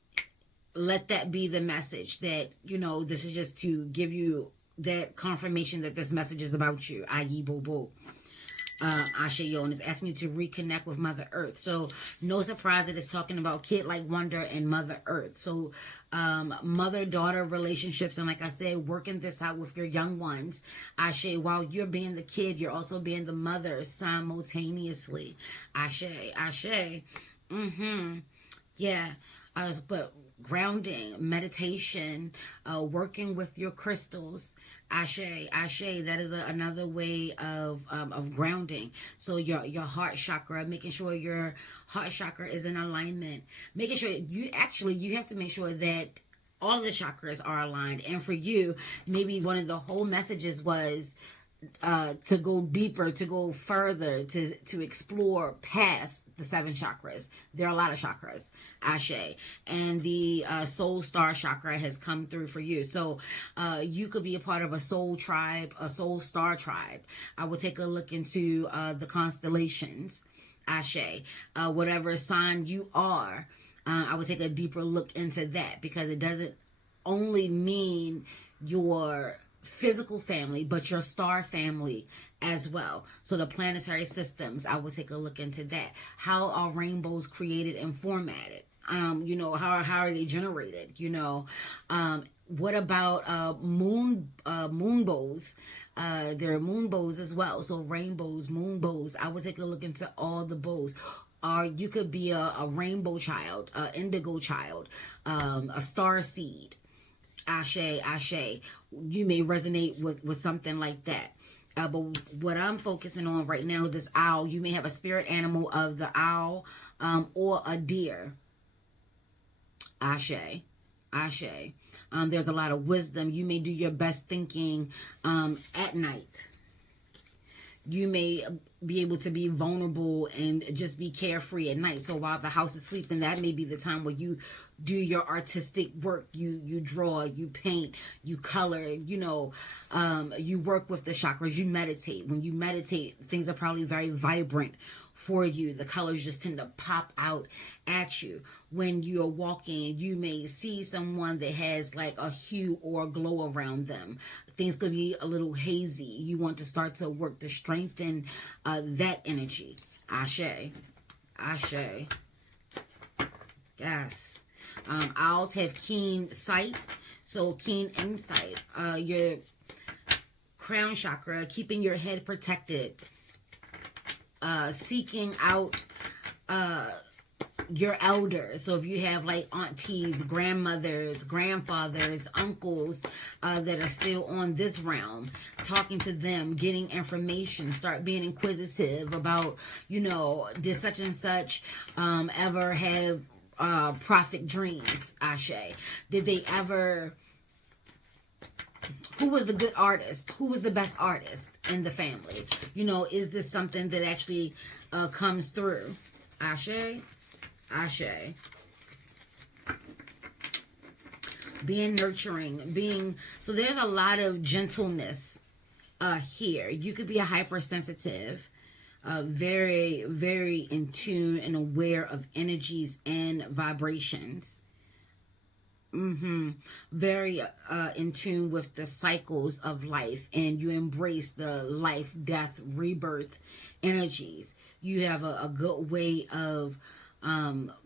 let that be the message that, this is just to give you that confirmation that this message is about you. Ayi boo boo. Ashayo, and is asking you to reconnect with Mother Earth. So no surprise that it's talking about Kid Like Wonder and Mother Earth. So mother-daughter relationships, and like I said, working this out with your young ones. Ashe, while you're being the kid, you're also being the mother simultaneously. Ashe, ashe. Yeah. But grounding, meditation, working with your crystals. Ashe, ashe. That is another way of grounding. So your heart chakra, making sure your heart chakra is in alignment. Making sure you have to make sure that all of the chakras are aligned. And for you, maybe one of the whole messages was to go deeper, to go further, to explore past the 7 chakras. There are a lot of chakras, Ashe. And the soul star chakra has come through for you. So you could be a part of a soul tribe, a soul star tribe. I will take a look into the constellations, Ashe. Whatever sign you are, I would take a deeper look into that, because it doesn't only mean your physical family, but your star family as well. So the planetary systems, I will take a look into that. How are rainbows created and formatted? How are they generated? What about moon bows? There are moon bows as well. So rainbows, moon bows. I will take a look into all the bows. Or you could be a rainbow child, an indigo child, a star seed. Ashe, ashe. You may resonate with something like that. But what I'm focusing on right now, this owl, you may have a spirit animal of the owl or a deer. Ashe, ashe. There's a lot of wisdom. You may do your best thinking at night. You may be able to be vulnerable and just be carefree at night. So while the house is sleeping, that may be the time where you do your artistic work. You draw, you paint, you color, you work with the chakras, you meditate. When you meditate, things are probably very vibrant for you. The colors just tend to pop out at you. When you're walking, you may see someone that has like a hue or a glow around them. Things could be a little hazy. You want to start to work to strengthen that energy. Ashe. Ashe. Yes. Owls have keen sight, so keen insight. Your crown chakra, keeping your head protected. Seeking out your elders. So if you have like aunties, grandmothers, grandfathers, uncles that are still on this realm, talking to them, getting information, start being inquisitive about, did such and such ever have prophet dreams, Ashe? Did they ever... Who was the good artist? Who was the best artist in the family? Is this something that actually comes through? Ashe. Ashe. Being nurturing, so there's a lot of gentleness here. You could be a hypersensitive, very, very in tune and aware of energies and vibrations. Very in tune with the cycles of life, and you embrace the life, death, rebirth energies. You have a good way of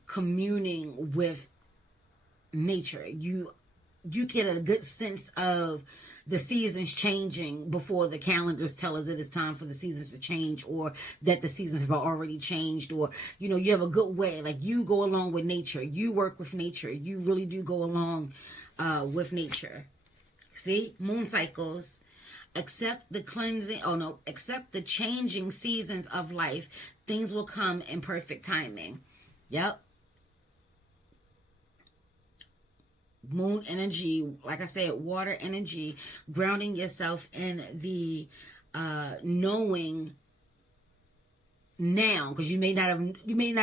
communing with nature. You get a good sense of the seasons changing before the calendars tell us that it's time for the seasons to change, or that the seasons have already changed, or you have a good way, like you go along with nature, you work with nature, you really do go along with nature. See, moon cycles. Accept the changing seasons of life. Things will come in perfect timing. Yep. Moon energy, like I said, water energy, grounding yourself in the knowing now, because you may not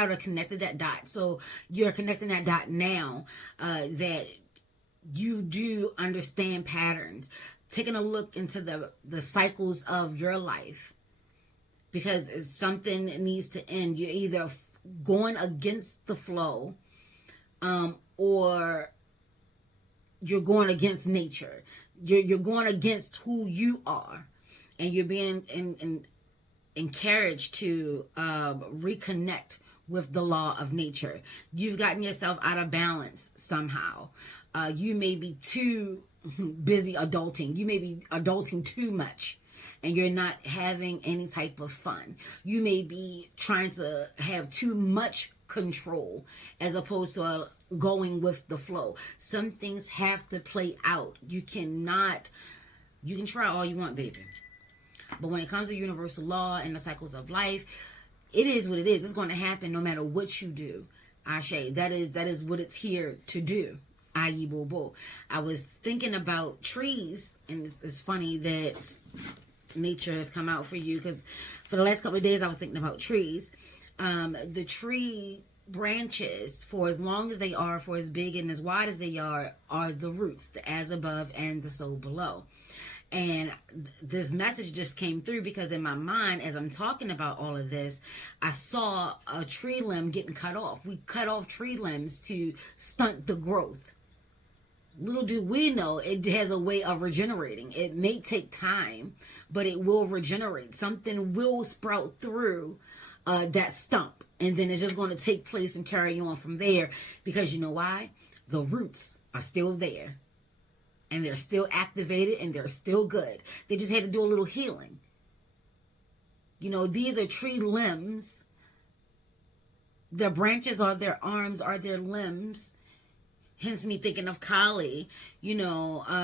have connected that dot. So you're connecting that dot now, that you do understand patterns. Taking a look into the cycles of your life, because something needs to end. You're either going against the flow, or you're going against nature. You're going against who you are, and you're being encouraged to reconnect with the law of nature. You've gotten yourself out of balance somehow. You may be too busy adulting. You may be adulting too much, and you're not having any type of fun. You may be trying to have too much control as opposed to going with the flow. Some things have to play out. You can try all you want, baby, but when it comes to universal law and the cycles of life, it is what it is. It's going to happen no matter what you do. Ashe. That is what it's here to do. Ayi bo bo. I was thinking about trees, and it's funny that nature has come out for you, because for the last couple of days I was thinking about trees. The tree branches, for as long as they are, for as big and as wide as they are the roots, the as above and the so below. And this message just came through because in my mind, as I'm talking about all of this, I saw a tree limb getting cut off. We cut off tree limbs to stunt the growth. Little do we know, it has a way of regenerating. It may take time, but it will regenerate. Something will sprout through that stump, and then it's just going to take place and carry on from there, because you know why? The roots are still there, and they're still activated, and they're still good. They just had to do a little healing. These are tree limbs. Their branches are their arms, are their limbs. Hence me thinking of Kali, the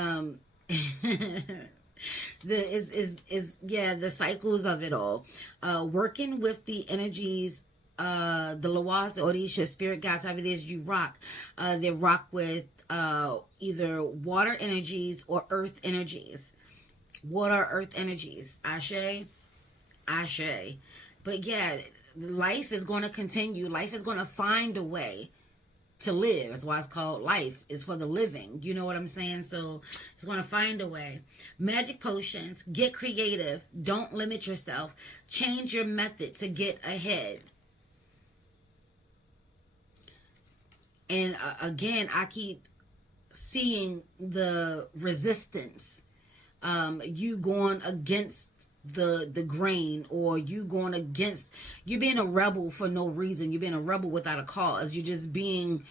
cycles of it all. Working with the energies, the Lawas, the Orisha, spirit guides, however it is you rock. They rock with either water energies or earth energies. Water, earth energies. Ashe. Ashe. But yeah, life is going to continue. Life is going to find a way to live. That's why it's called life. It's for the living. You know what I'm saying? So it's going to find a way. Magic potions. Get creative. Don't limit yourself. Change your method to get ahead. And again, I keep seeing the resistance. You going against the grain, or you going against, you're being a rebel for no reason. You're being a rebel without a cause. You're just being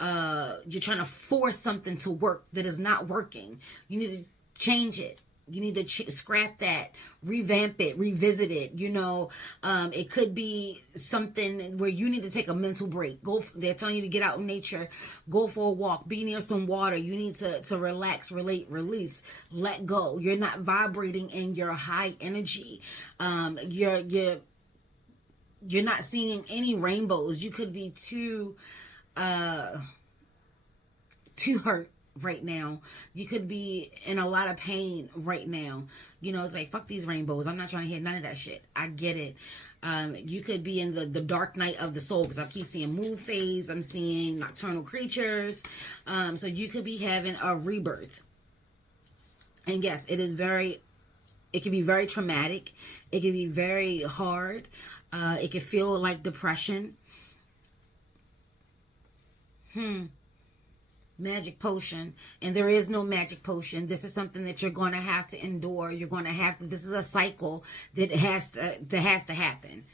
you're trying to force something to work that is not working. You need to change it. You need to scrap that, revamp it, revisit it. It could be something where you need to take a mental break. They're telling you to get out in nature, go for a walk, be near some water. You need to relax, relate, release, let go. You're not vibrating in your high energy. You're not seeing any rainbows. You could be too hurt right now. You could be in a lot of pain right now. It's like, fuck these rainbows. I'm not trying to hear none of that shit. I get it. You could be in the dark night of the soul, because I keep seeing moon phase. I'm seeing nocturnal creatures. So you could be having a rebirth. And yes, it can be very traumatic. It can be very hard. It can feel like depression. Magic potion. And there is no magic potion. This is something that you're going to have to endure. You're going to have to, this is a cycle that has to happen.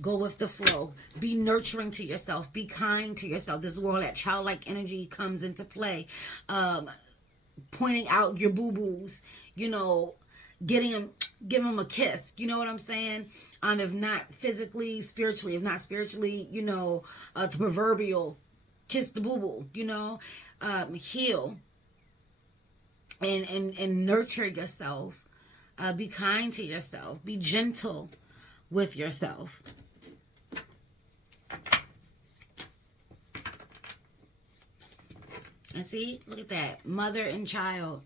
Go with the flow. Be nurturing to yourself. Be kind to yourself. This is where all that childlike energy comes into play. Pointing out your boo-boos, giving them a kiss. You know what I'm saying? If not physically, spiritually. If not spiritually, the proverbial kiss the boo-boo, heal and nurture yourself. Be kind to yourself. Be gentle with yourself. And see, look at that. Mother and child.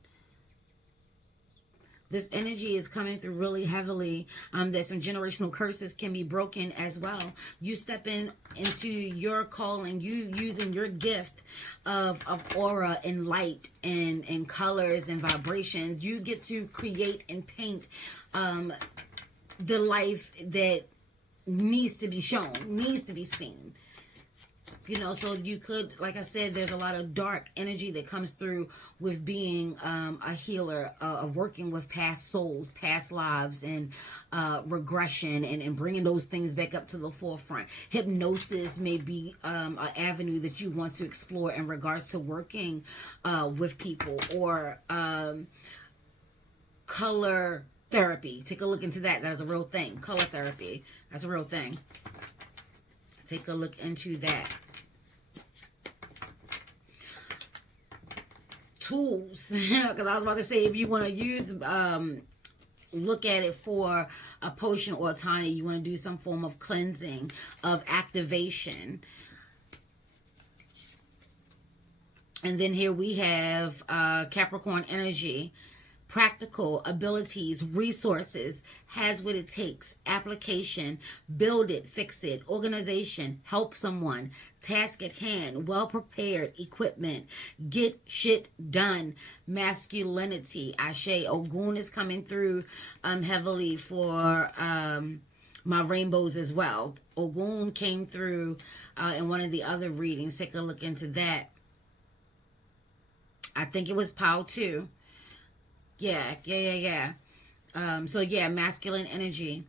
This energy is coming through really heavily. That some generational curses can be broken as well. You stepping into your calling, you using your gift of aura and light and colors and vibrations. You get to create and paint the life that needs to be shown, needs to be seen. So you could, like I said, there's a lot of dark energy that comes through with being a healer, of working with past souls, past lives, and regression, and bringing those things back up to the forefront. Hypnosis may be an avenue that you want to explore in regards to working with people, or color therapy. Take a look into that. That's a real thing. Color therapy. That's a real thing. Take a look into that. Tools, because I was about to say, if you want to use look at it for a potion or a tonic, you want to do some form of cleansing, of activation. And then here we have Capricorn energy. Practical abilities, resources, has what it takes, application, build it, fix it, organization, help someone, task at hand, well prepared, equipment, get shit done, masculinity, Ashe. Ogun is coming through heavily for my rainbows as well. Ogun came through in one of the other readings. Take a look into that. I think it was Pow too. Yeah. So yeah, masculine energy,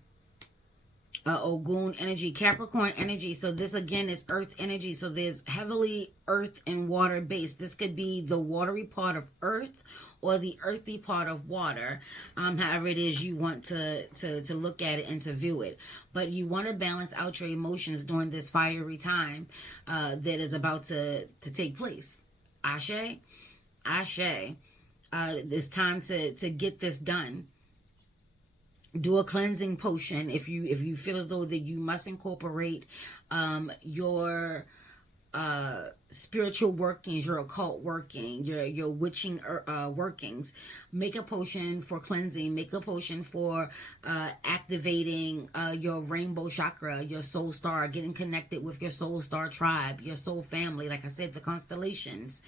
Ogun energy, Capricorn energy. So this again is earth energy. So there's heavily earth and water based. This could be the watery part of earth or the earthy part of water. However it is you want to look at it and to view it. But you want to balance out your emotions during this fiery time that is about to take place. Ashe. It's time to get this done. Do a cleansing potion if you feel as though that you must incorporate your spiritual workings, your occult working, your witching workings. Make a potion for cleansing. Make a potion for activating your rainbow chakra, your soul star, getting connected with your soul star tribe, your soul family. Like I said, the constellations.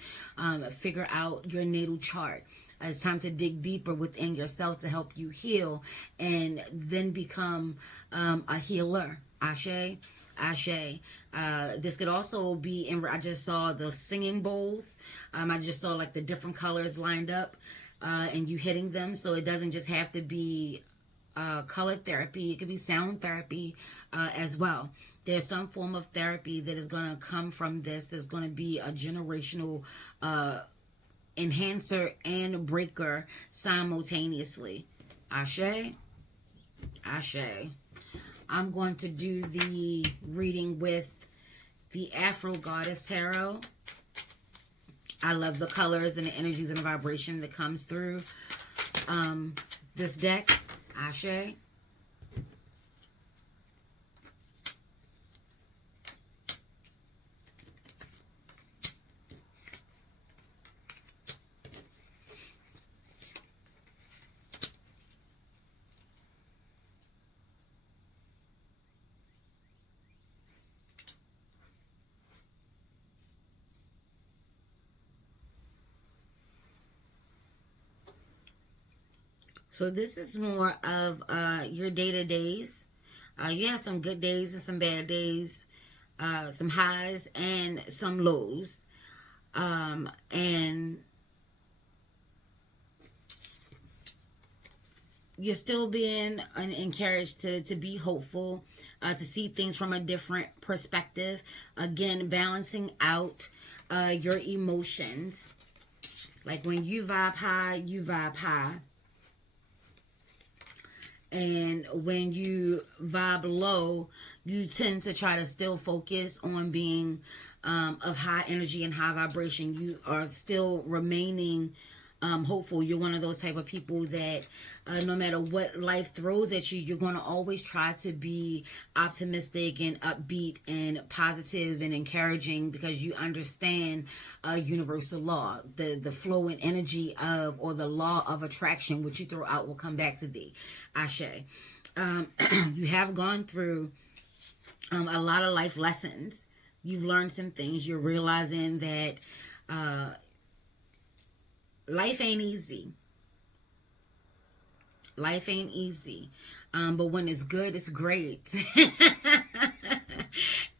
Figure out your natal chart. It's time to dig deeper within yourself to help you heal and then become a healer. Ashe. This could also be in, I just saw the singing bowls. I just saw like the different colors lined up and you hitting them. So it doesn't just have to be color therapy. It could be sound therapy as well. There's some form of therapy that is going to come from this. There's going to be a generational enhancer and breaker simultaneously. Ashe. Ashe. I'm going to do the reading with the Afro Goddess Tarot. I love the colors and the energies and the vibration that comes through this deck. Ashe. So this is more of your day-to-days. You have some good days and some bad days, some highs and some lows. And you're still being encouraged to be hopeful, to see things from a different perspective. Again, balancing out your emotions. Like when you vibe high, you vibe high. And when you vibe low, you tend to try to still focus on being of high energy and high vibration. You are still remaining hopeful. You're one of those type of people that no matter what life throws at you, you're going to always try to be optimistic and upbeat and positive and encouraging, because you understand universal law, the flow and energy of, or the law of attraction, which you throw out will come back to thee. Ashe. You have gone through a lot of life lessons. You've learned some things. You're realizing that life ain't easy. Life ain't easy. But when it's good, it's great.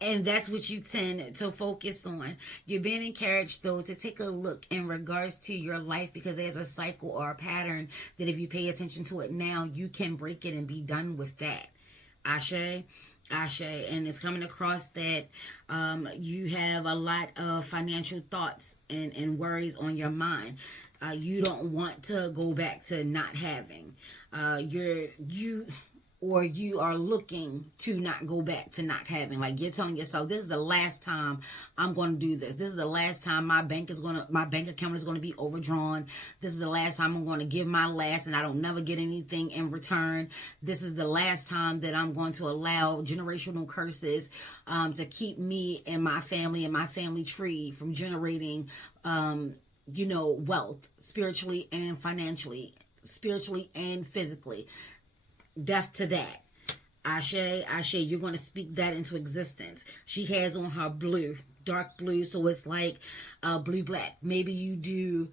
And that's what you tend to focus on. You're being encouraged, though, to take a look in regards to your life, because there's a cycle or a pattern that if you pay attention to it now, you can break it and be done with that. Ashe. Ashe. And it's coming across that you have a lot of financial thoughts and worries on your mind. You don't want to go back to not having. You are looking to not go back to not having. Like, you're telling yourself, this is the last time I'm going to do this. This is the last time my bank account is going to be overdrawn. This is the last time I'm going to give my last and I don't never get anything in return. This is the last time that I'm going to allow generational curses to keep me and my family tree from generating wealth, spiritually and financially, spiritually and physically. Death to that. Ashe, Ashe, you're going to speak that into existence. She has on her blue, dark blue, so it's like blue black. Maybe you do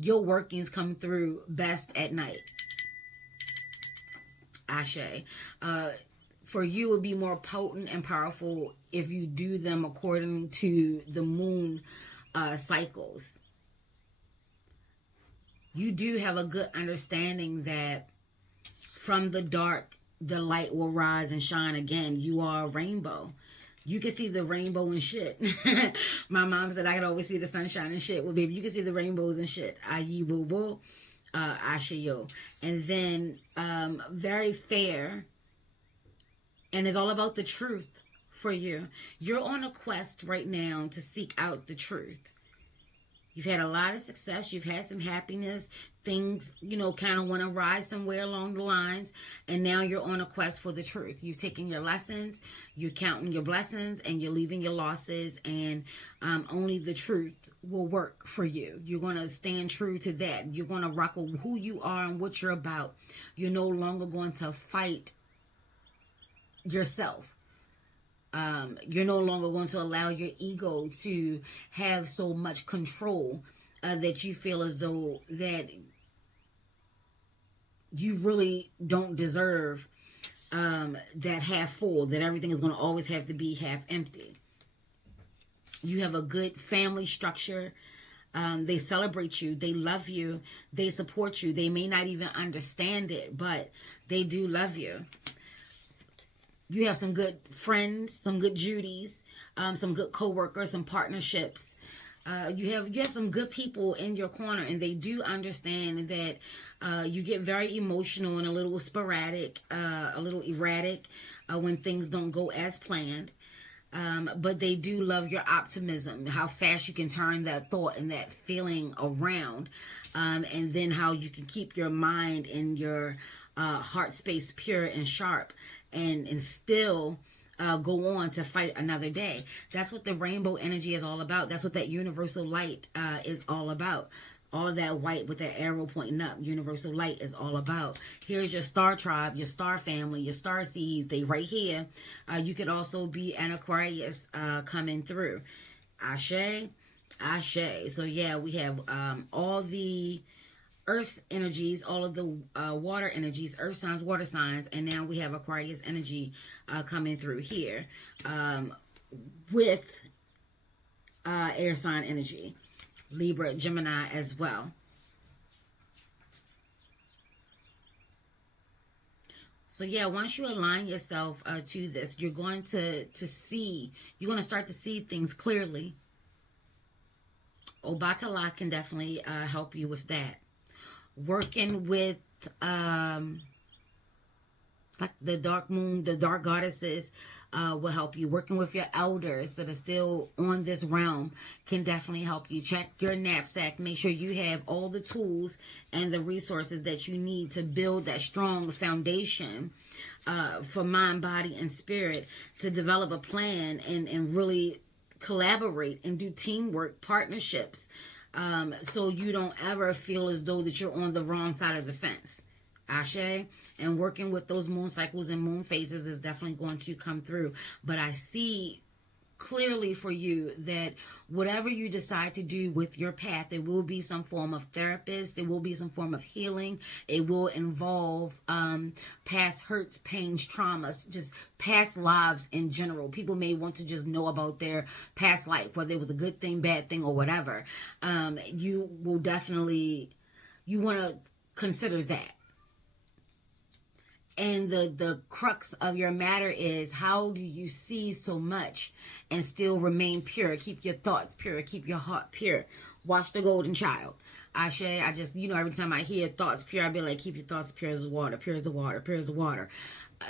your workings come through best at night. Ashe. For you, it would be more potent and powerful if you do them according to the moon cycles. You do have a good understanding that from the dark, the light will rise and shine again. You are a rainbow. You can see the rainbow and shit. My mom said I could always see the sunshine and shit. Well, baby, you can see the rainbows and shit. Ayi boo boo. Ashayo. And then very fair. And it's all about the truth for you. You're on a quest right now to seek out the truth. You've had a lot of success. You've had some happiness. Things, kind of want to rise somewhere along the lines. And now you're on a quest for the truth. You've taken your lessons. You're counting your blessings. And you're leaving your losses. And only the truth will work for you. You're going to stand true to that. You're going to rock with who you are and what you're about. You're no longer going to fight yourself. You're no longer going to allow your ego to have so much control that you feel as though that you really don't deserve that half full, that everything is going to always have to be half empty. You have a good family structure. They celebrate you. They love you. They support you. They may not even understand it, but they do love you. You have some good friends, some good Judys, some good co-workers, some partnerships. You have some good people in your corner, and they do understand that you get very emotional and a little sporadic, a little erratic when things don't go as planned. But they do love your optimism, how fast you can turn that thought and that feeling around, and then how you can keep your mind and your heart space pure and sharp, and still go on to fight another day. That's what the rainbow energy is all about. That's what that universal light is all about. All of that white with that arrow pointing up, universal light is all about. Here's your star tribe, your star family, your star seeds. They right here. You could also be an Aquarius coming through. Ashe, Ashe. So yeah, we have all the Earth's energies, all of the water energies, earth signs, water signs, and now we have Aquarius energy coming through here with air sign energy, Libra, Gemini as well. So yeah, once you align yourself to this, you're going to see, you're going to start to see things clearly. Obatala can definitely help you with that. Working with like the dark moon, the dark goddesses will help you. Working with your elders that are still on this realm can definitely help you. Check your knapsack. Make sure you have all the tools and the resources that you need to build that strong foundation for mind, body, and spirit, to develop a plan and really collaborate and do teamwork, partnerships, so you don't ever feel as though that you're on the wrong side of the fence. Ashe. And working with those moon cycles and moon phases is definitely going to come through. But I see clearly for you that whatever you decide to do with your path, there will be some form of therapist, there will be some form of healing. It will involve past hurts, pains, traumas, just past lives in general. People may want to just know about their past life, whether it was a good thing, bad thing, or whatever. You will definitely, you want to consider that. And the crux of your matter is, how do you see so much and still remain pure? Keep your thoughts pure. Keep your heart pure. Watch The Golden Child. Ashe, I just, every time I hear thoughts pure, I be like, keep your thoughts pure as water, pure as water, pure as water.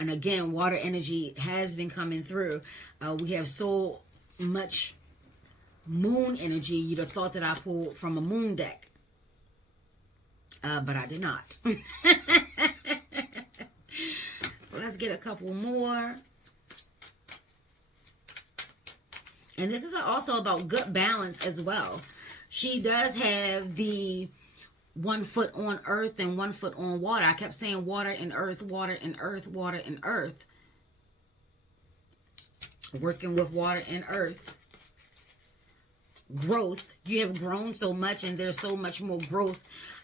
And again, water energy has been coming through. We have so much moon energy. You'd have thought that I pulled from a moon deck. But I did not. Let's get a couple more. And this is also about good balance as well. She does have the 1 foot on earth and 1 foot on water. I kept saying water and earth, water and earth, water and earth. Working with water and earth. Growth. You have grown so much, and there's so much more growth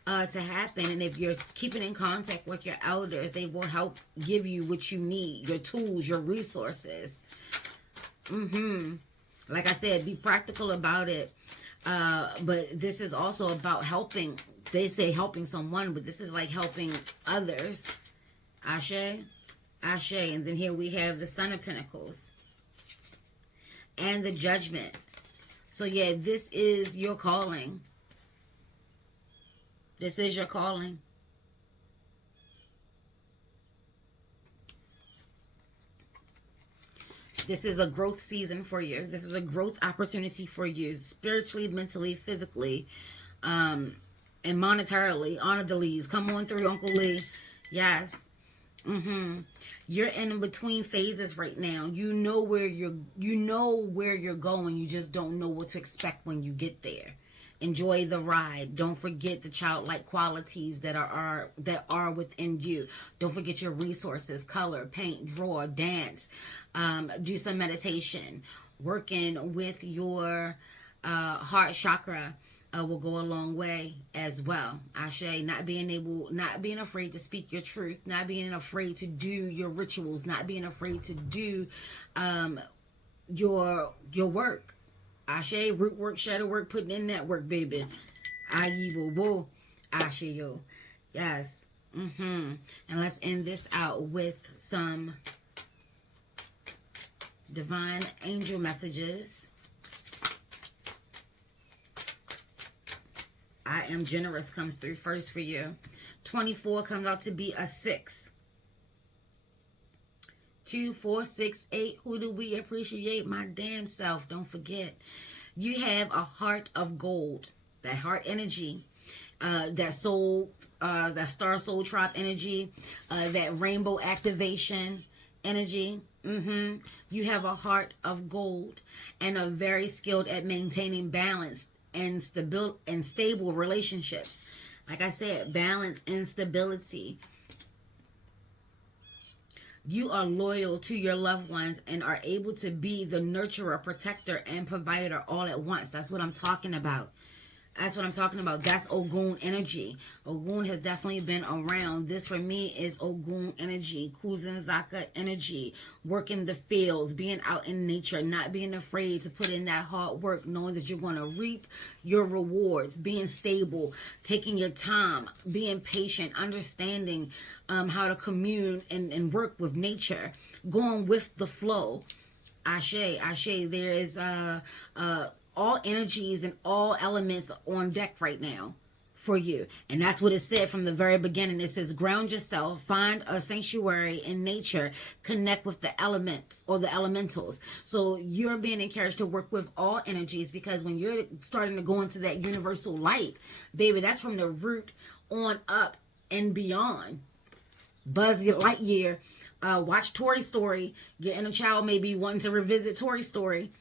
to happen. And if you're keeping in contact with your elders, they will help give you what you need, your tools, your resources. Like I said, be practical about it. But this is also about helping. They say helping someone, but this is like helping others. Ashe, Ashe. And then here we have the Son of Pentacles and the Judgment. So yeah, this is your calling. This is your calling. This is a growth season for you. This is a growth opportunity for you, spiritually, mentally, physically, and monetarily. Honor the Lees. Come on through, Uncle Lee. Yes. You're in between phases right now. You know where you're going. You just don't know what to expect when you get there. Enjoy the ride. Don't forget the childlike qualities that are within you. Don't forget your resources: color, paint, draw, dance. Do some meditation. Working with your heart chakra will go a long way as well. Ashe. Not being afraid to speak your truth. Not being afraid to do your rituals. Not being afraid to do your work. Ashe, root work, shadow work, putting in that work, baby. Ayi bo bo. Ashe yo. Yes. And let's end this out with some divine angel messages. I am generous comes through first for you. 24 comes out to be a 6. 2, 4, 6, 8. Who do we appreciate? My damn self. Don't forget. You have a heart of gold. That heart energy. That soul, that star soul tribe energy. That rainbow activation energy. You have a heart of gold. And are very skilled at maintaining balance and stable relationships. Like I said, balance and stability. You are loyal to your loved ones and are able to be the nurturer, protector, and provider all at once. That's what I'm talking about. That's what I'm talking about. That's Ogun energy. Ogun has definitely been around. This for me is Ogun energy. Kuzenzaka energy. Working the fields. Being out in nature. Not being afraid to put in that hard work. Knowing that you're going to reap your rewards. Being stable. Taking your time. Being patient. Understanding how to commune and work with nature. Going with the flow. Ashe. Ashe. There is all energies and all elements on deck right now for you. And that's what it said from the very beginning. It says, ground yourself, find a sanctuary in nature, connect with the elements or the elementals. So you're being encouraged to work with all energies, because when you're starting to go into that universal light, baby, that's from the root on up and beyond. Buzz Lightyear. Watch Toy Story. Your inner child may be wanting to revisit Toy Story.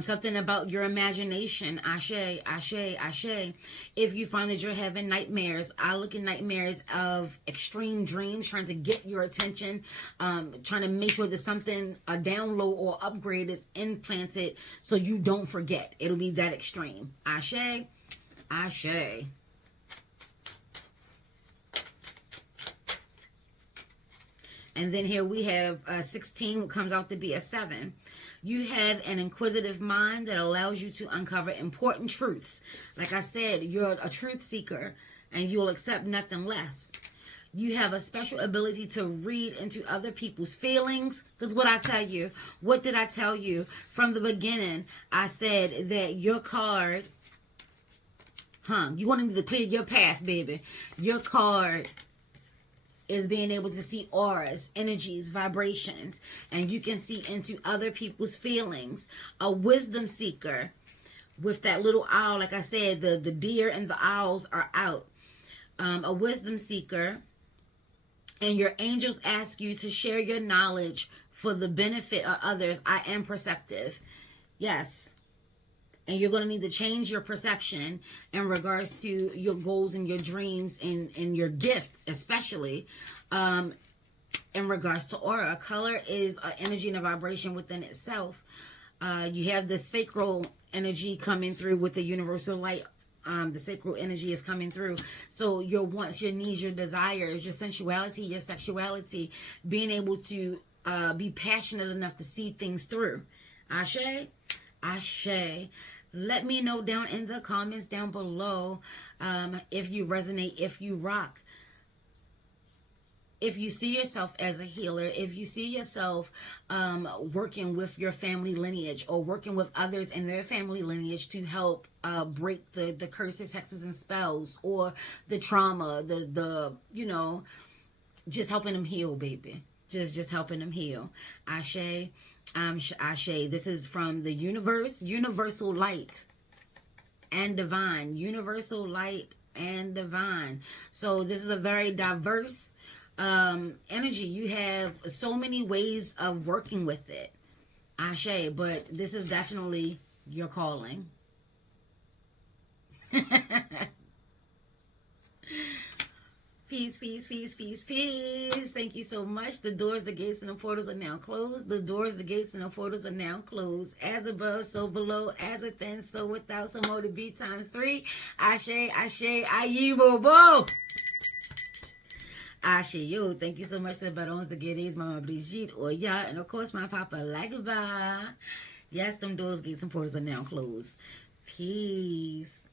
Something about your imagination. Ashe, ashe, ashe. If you find that you're having nightmares, I look at nightmares of extreme dreams, trying to get your attention, trying to make sure that something, a download or upgrade is implanted so you don't forget. It'll be that extreme. Ashe, ashe. And then here we have 16, comes out to be a 7. You have an inquisitive mind that allows you to uncover important truths. Like I said, you're a truth seeker and you'll accept nothing less. You have a special ability to read into other people's feelings. Because what I tell you, what did I tell you from the beginning? I said that your card, you wanted me to clear your path, baby. Your card is being able to see auras, energies, vibrations, and you can see into other people's feelings. A wisdom seeker with that little owl. Like I said, the deer and the owls are out. A wisdom seeker, and your angels ask you to share your knowledge for the benefit of others. I am perceptive. Yes. And you're going to need to change your perception in regards to your goals and your dreams and your gift, especially in regards to aura. Color is an energy and a vibration within itself. You have the sacral energy coming through with the universal light. The sacral energy is coming through. So your wants, your needs, your desires, your sensuality, your sexuality, being able to be passionate enough to see things through. Ashe? Ashe. Let me know down in the comments down below if you resonate, if you rock. If you see yourself as a healer, if you see yourself working with your family lineage or working with others in their family lineage to help break the curses, hexes, and spells, or the trauma, the just helping them heal, baby. Just helping them heal. Ashe. Ashe. This is from the universe, universal light and divine. Universal light and divine. So this is a very diverse energy. You have so many ways of working with it. Ashe. But this is definitely your calling. Peace, peace, peace, peace, peace. Thank you so much. The doors, the gates, and the portals are now closed. The doors, the gates, and the portals are now closed. As above, so below. As within, so without. So more to be times 3. Ashe, ashe, ayi, bo, bo. Ashe, yo. Thank you so much to the Barons, the Giddies, Mama Brigitte, Oya, and of course my Papa Lagaba. Yes, them doors, gates, and portals are now closed. Peace.